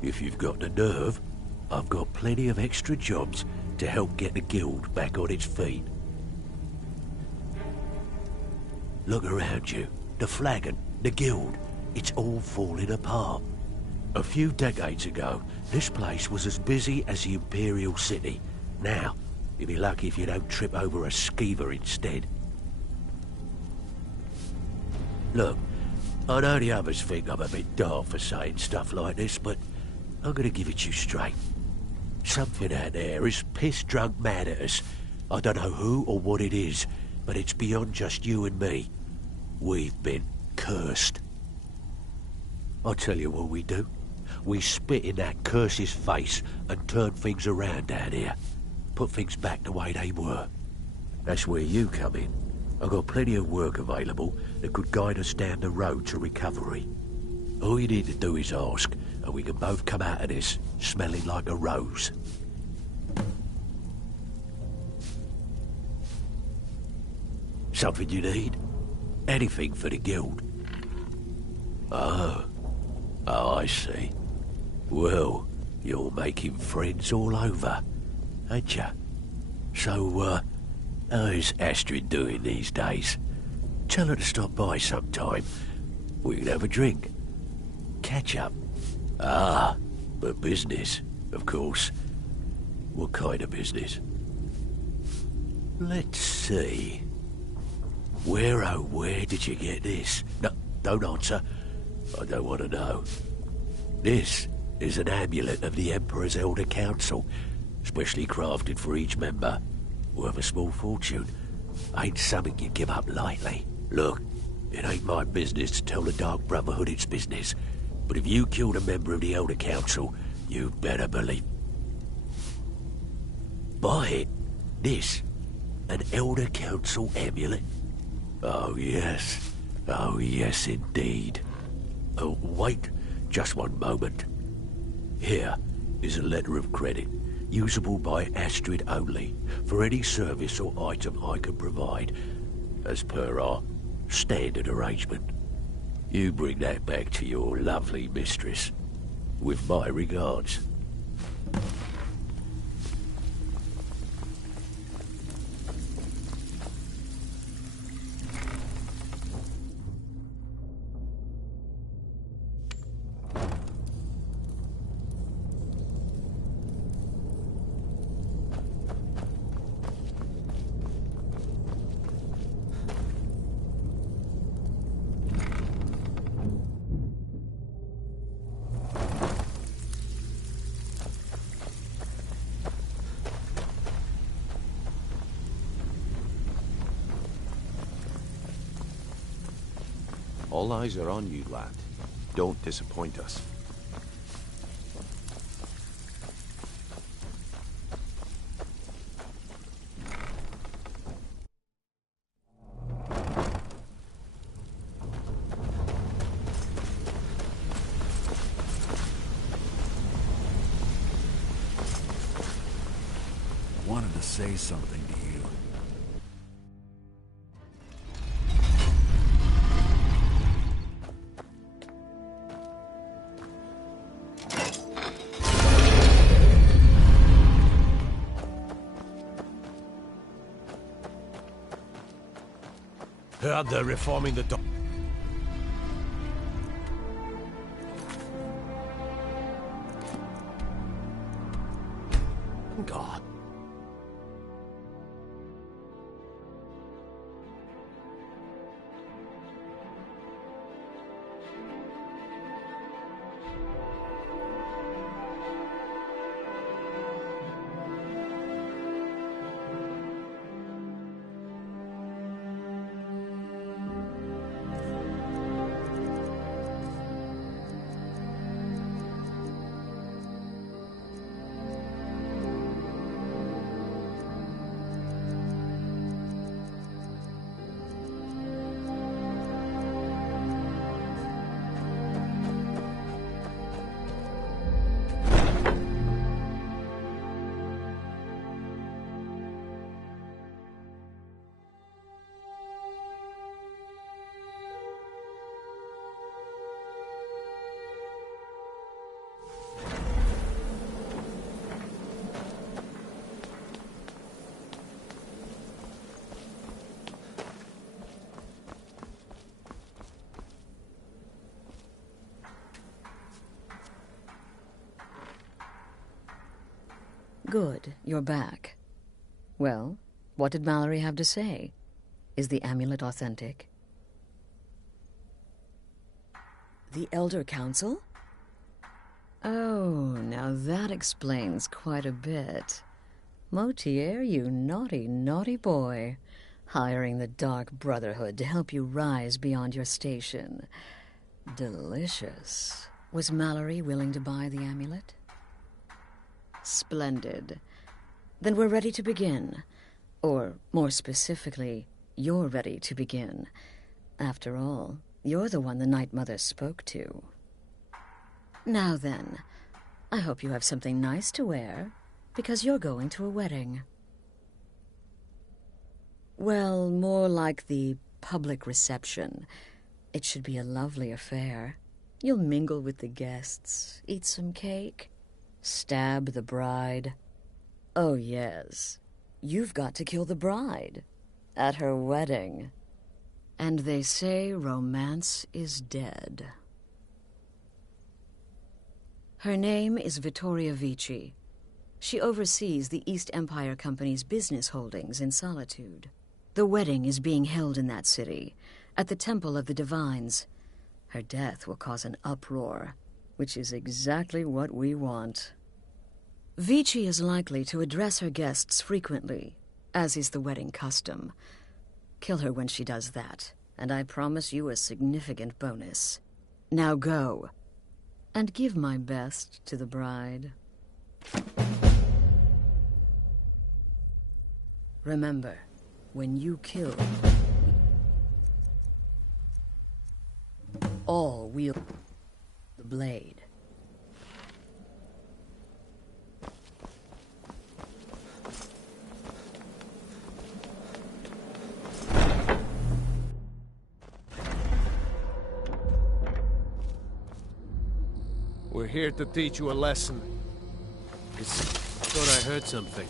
if you've got the nerve, I've got plenty of extra jobs to help get the guild back on its feet. Look around you. The flagon, the guild, it's all falling apart. A few decades ago, this place was as busy as the Imperial City. Now, you'll be lucky if you don't trip over a skeever instead. Look, I know the others think I'm a bit daft for saying stuff like this, but I'm gonna give it to you straight. Something out there is piss-drunk mad at us. I don't know who or what it is, but it's beyond just you and me. We've been cursed. I'll tell you what we do. We spit in that curse's face and turn things around down here. put things back the way they were. That's where you come in. I've got plenty of work available that could guide us down the road to recovery. All you need to do is ask, and we can both come out of this smelling like a rose. Something you need? Anything for the guild? Oh, I see. Well, you're making friends all over, ain't ya? So, how's Astrid doing these days? Tell her to stop by sometime. We can have a drink. Catch up. Ah, but business, of course. What kind of business? Let's see. Where, oh, where did you get this? No, don't answer. I don't want to know. This is an amulet of the Emperor's Elder Council, specially crafted for each member. Worth a small fortune. Ain't something you give up lightly. Look, it ain't my business to tell the Dark Brotherhood its business, but if you killed a member of the Elder Council, you better believe... Buy it. This, an Elder Council amulet? Oh yes. Oh yes indeed. Oh, wait just one moment. Here is a letter of credit, usable by Astrid only, for any service or item I can provide, as per our standard arrangement. You bring that back to your lovely mistress, with my regards. All eyes are on you, lad. Don't disappoint us. Wanted to say something to you. Heard they're reforming the God. Good, you're back. Well, what did Mallory have to say? Is the amulet authentic? The Elder Council? Oh, now that explains quite a bit. Motier, you naughty, naughty boy. Hiring the Dark Brotherhood to help you rise beyond your station. Delicious. Was Mallory willing to buy the amulet? Splendid. Then we're ready to begin. Or, more specifically, you're ready to begin. After all, you're the one the Night Mother spoke to. Now then, I hope you have something nice to wear, because you're going to a wedding. Well, more like the public reception. It should be a lovely affair. You'll mingle with the guests, eat some cake, stab the bride. Oh, yes. You've got to kill the bride at her wedding. And they say romance is dead. Her name is Vittoria Vici. She oversees the East Empire Company's business holdings in Solitude. The wedding is being held in that city, at the Temple of the Divines. Her death will cause an uproar, which is exactly what we want. Vici is likely to address her guests frequently, as is the wedding custom. Kill her when she does that, and I promise you a significant bonus. Now go, and give my best to the bride. Remember, when you kill, all wield the blade. We're here to teach you a lesson. I thought I heard something.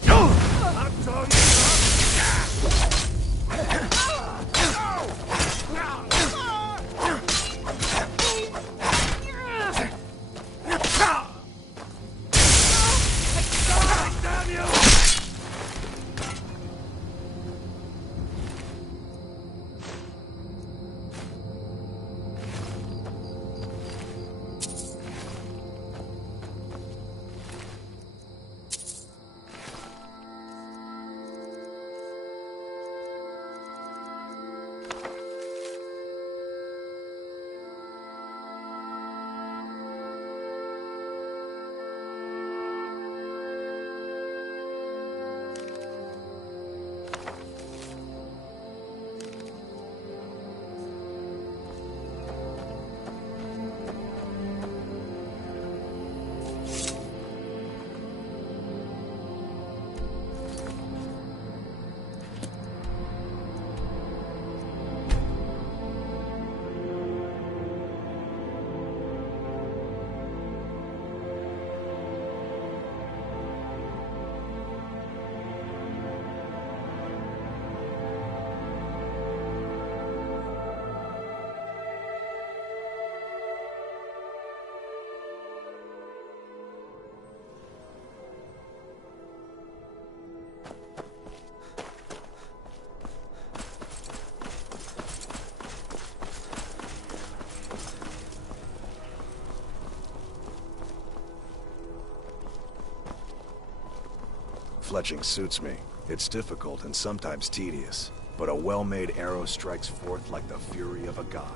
Fletching suits me. It's difficult and sometimes tedious, but a well-made arrow strikes forth like the fury of a god.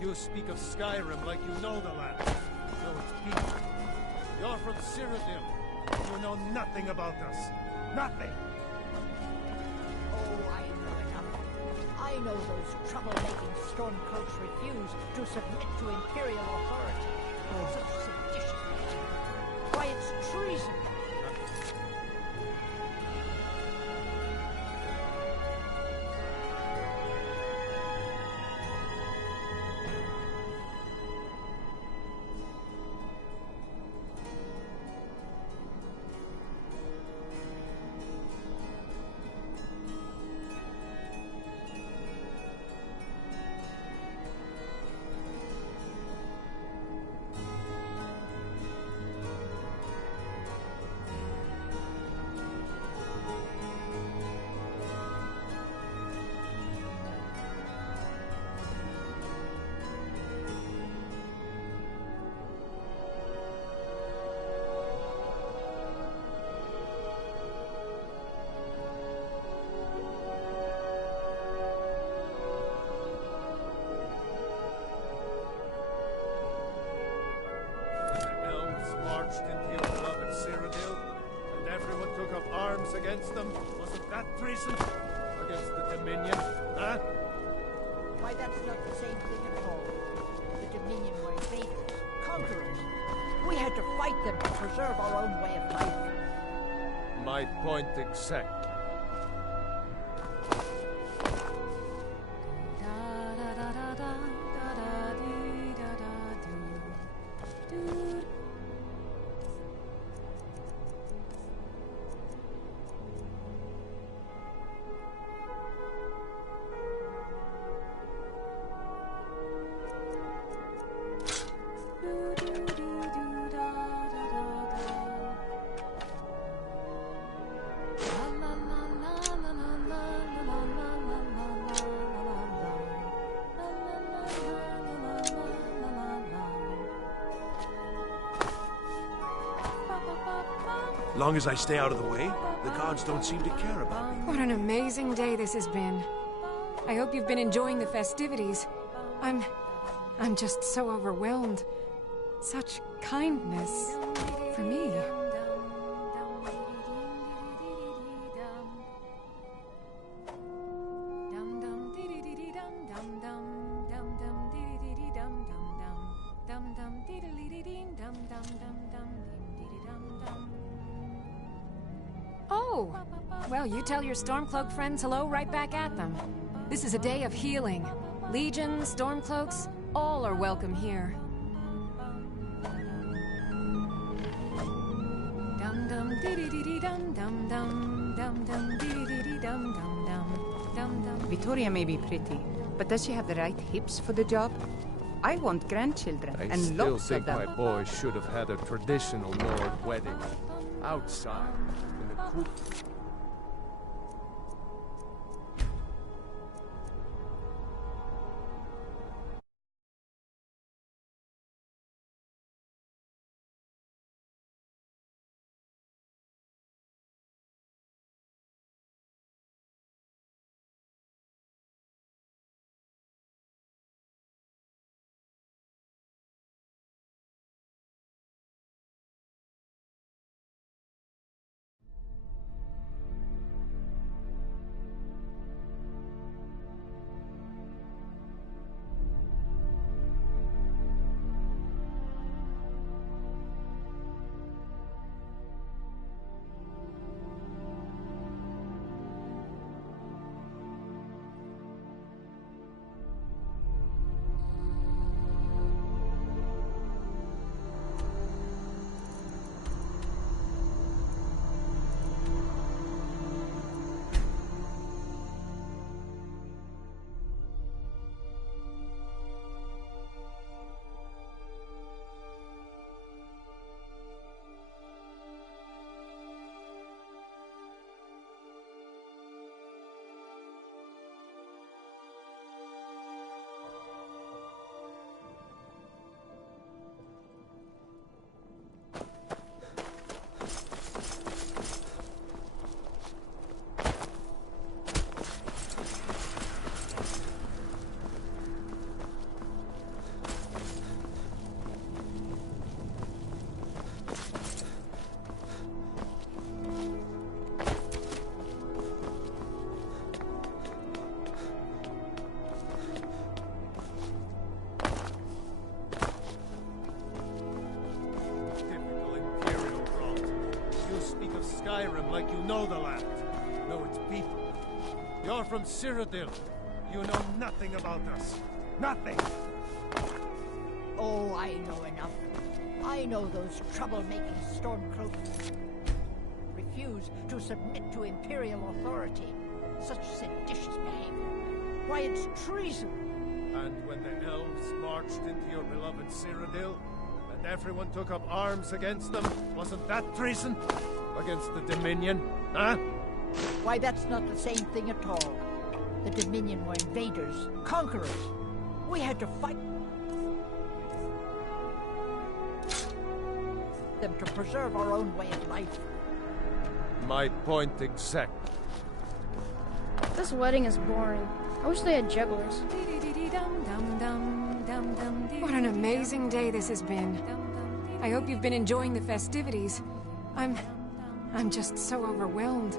You speak of Skyrim like you know the land. So it's people. You're from Cyrodiil. You know nothing about us. Nothing! Oh, I know enough. I know those troublemaking stormcloaks refuse to submit to Imperial authority. Such seditious men. Why, it's treason. against them, wasn't that treason? Against the Dominion, huh? Why, that's not the same thing at all. The Dominion were invaders, conquerors. We had to fight them to preserve our own way of life. My point exact. Long as I stay out of the way, the gods don't seem to care about me. What an amazing day this has been. I hope you've been enjoying the festivities. I'm just so overwhelmed. Such kindness for me. Oh, well, you tell your Stormcloak friends hello right back at them. This is a day of healing. Legion, Stormcloaks, all are welcome here. Vittoria may be pretty, but does she have the right hips for the job? I want grandchildren, I and still lots think of them. my boy should have had a traditional Nord wedding. Outside, in the cool. Skyrim like you know the land. Know its people. You're from Cyrodiil. You know nothing about us. Nothing! Oh, I know enough. I know those trouble-making Stormcloaks refuse to submit to Imperial authority. Such seditious behavior. Why, it's treason. And when the elves marched into your beloved Cyrodiil, and everyone took up arms against them, wasn't that treason? Against the Dominion, huh? Why, that's not the same thing at all. The Dominion were invaders, conquerors. We had to fight them to preserve our own way of life. My point exact. This wedding is boring. I wish they had jugglers. What an amazing day this has been. I hope you've been enjoying the festivities. I'm just so overwhelmed.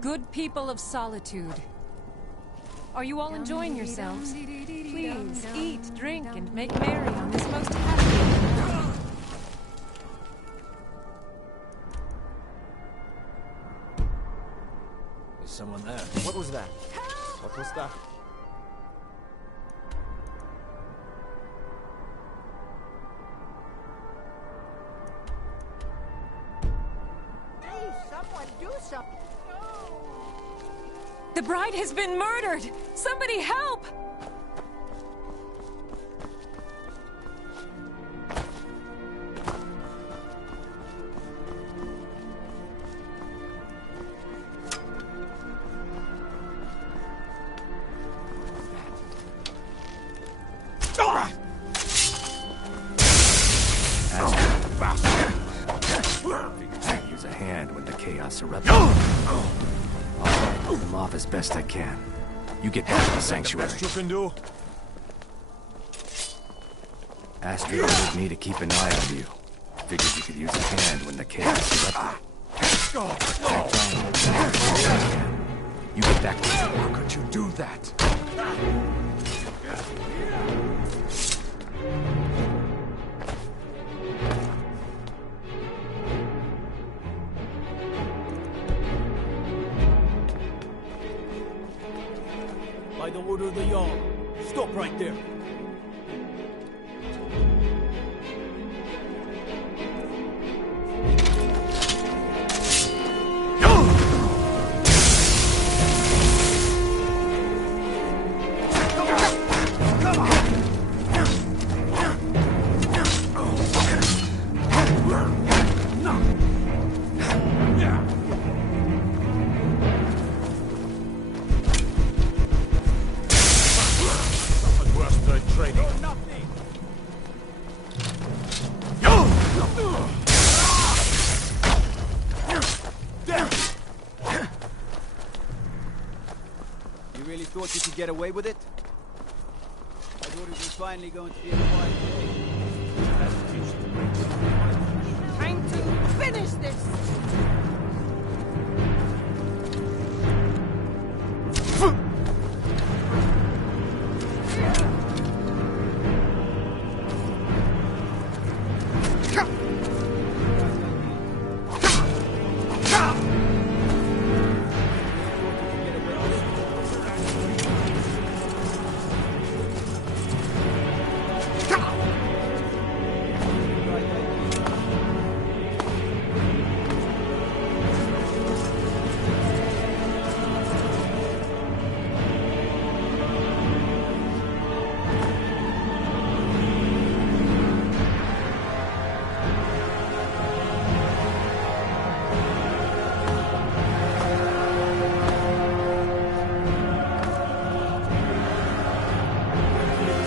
Good people of Solitude. Are you all enjoying yourselves? Please, eat, drink, and make merry on this most happy... There's someone there. What was that? What was that? Hey, someone do something! The bride has been murdered! Somebody help! Use a hand when the chaos erupts. I'll hold them off as best I can. You get back to the sanctuary. Best you can do? Astrid ordered me to keep an eye on you. Figured you could use a hand when the chaos erupted. You get back to the... How could you do that? By the order of the Jarl, stop right there. You really thought you could get away with it? I thought it was finally going to be a quiet day. Time to finish this!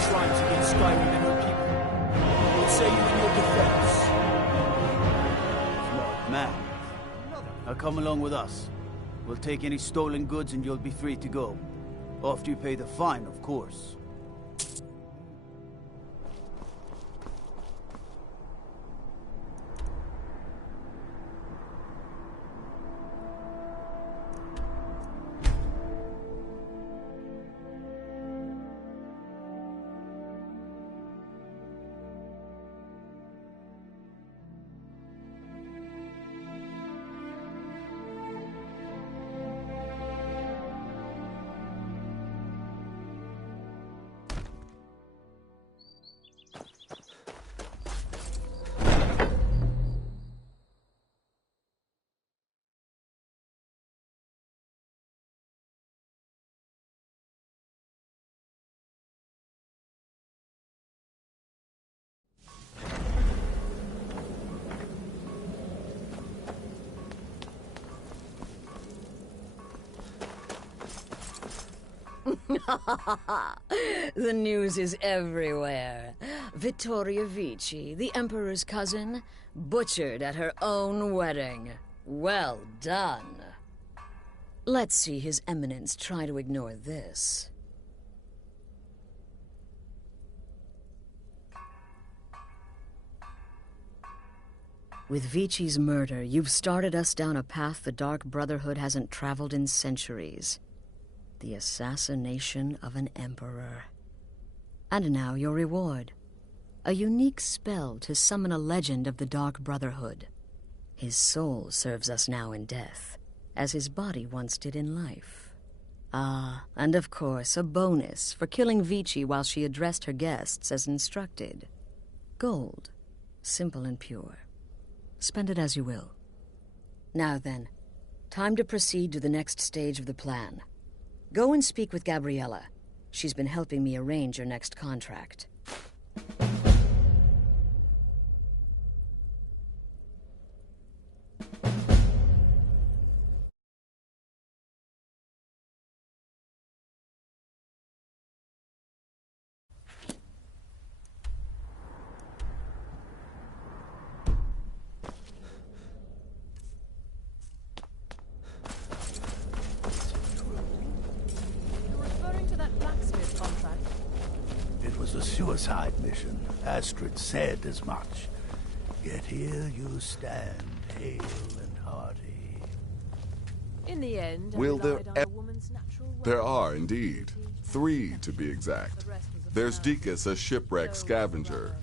Crimes against Skyrim and her people. What say you in your defense? Smart man. Now come along with us. We'll take any stolen goods and you'll be free to go. After you pay the fine, of course. The news is everywhere. Vittoria Vici, the Emperor's cousin, butchered at her own wedding. Well done. Let's see His Eminence try to ignore this. With Vici's murder, you've started us down a path the Dark Brotherhood hasn't traveled in centuries. The assassination of an emperor. And now your reward. A unique spell to summon a legend of the Dark Brotherhood. His soul serves us now in death, as his body once did in life. Ah, and of course, a bonus for killing Vici while she addressed her guests as instructed. Gold. Simple and pure. Spend it as you will. Now then, time to proceed to the next stage of the plan. Go and speak with Gabriella. She's been helping me arrange your next contract. A suicide mission. Astrid said as much. Yet here you stand, hale and hearty. In the end, Will there are indeed 3 to be exact. There's Deacus, a shipwreck scavenger,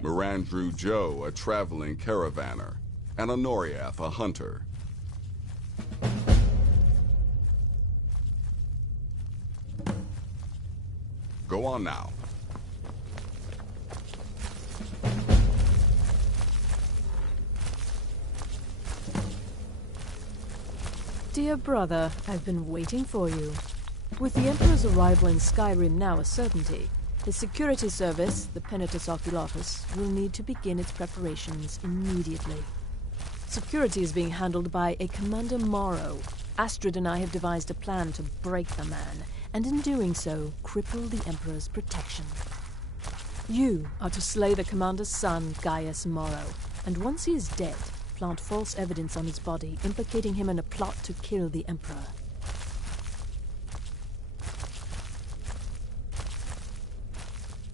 Mirandru Joe, a traveling caravaner, and Honoriath, a hunter. Go on now. Dear brother, I've been waiting for you. With the Emperor's arrival in Skyrim now a certainty, his security service, the Penitus Oculatus, will need to begin its preparations immediately. Security is being handled by a Commander Morrow. Astrid and I have devised a plan to break the man, and in doing so, cripple the Emperor's protection. You are to slay the Commander's son, Gaius Morrow, and once he is dead, plant false evidence on his body, implicating him in a plot to kill the Emperor.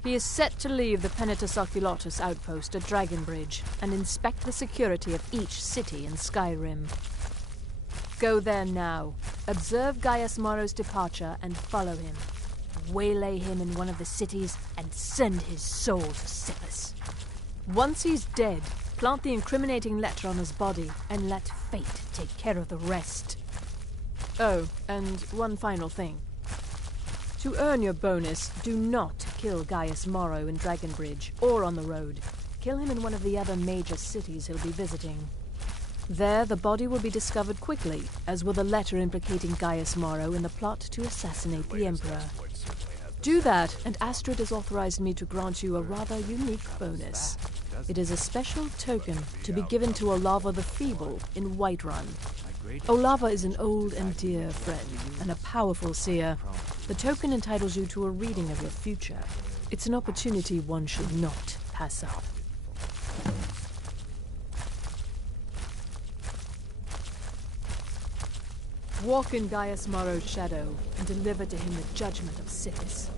He is set to leave the Penitus Oculatus outpost at Dragonbridge and inspect the security of each city in Skyrim. Go there now, observe Gaius Morrow's departure and follow him. Waylay him in one of the cities and send his soul to Sippus. Once he's dead, plant the incriminating letter on his body and let fate take care of the rest. Oh, and one final thing. To earn your bonus, do not kill Gaius Morrow in Dragonbridge or on the road. Kill him in one of the other major cities he'll be visiting. There, the body will be discovered quickly, as will the letter implicating Gaius Morrow in the plot to assassinate the Emperor. Do that, and Astrid has authorized me to grant you a rather unique bonus. It is a special token to be given to Olava the Feeble in Whiterun. Olava is an old and dear friend, and a powerful seer. The token entitles you to a reading of your future. It's an opportunity one should not pass up. Walk in Gaius Morrow's shadow, and deliver to him the judgment of Sippus.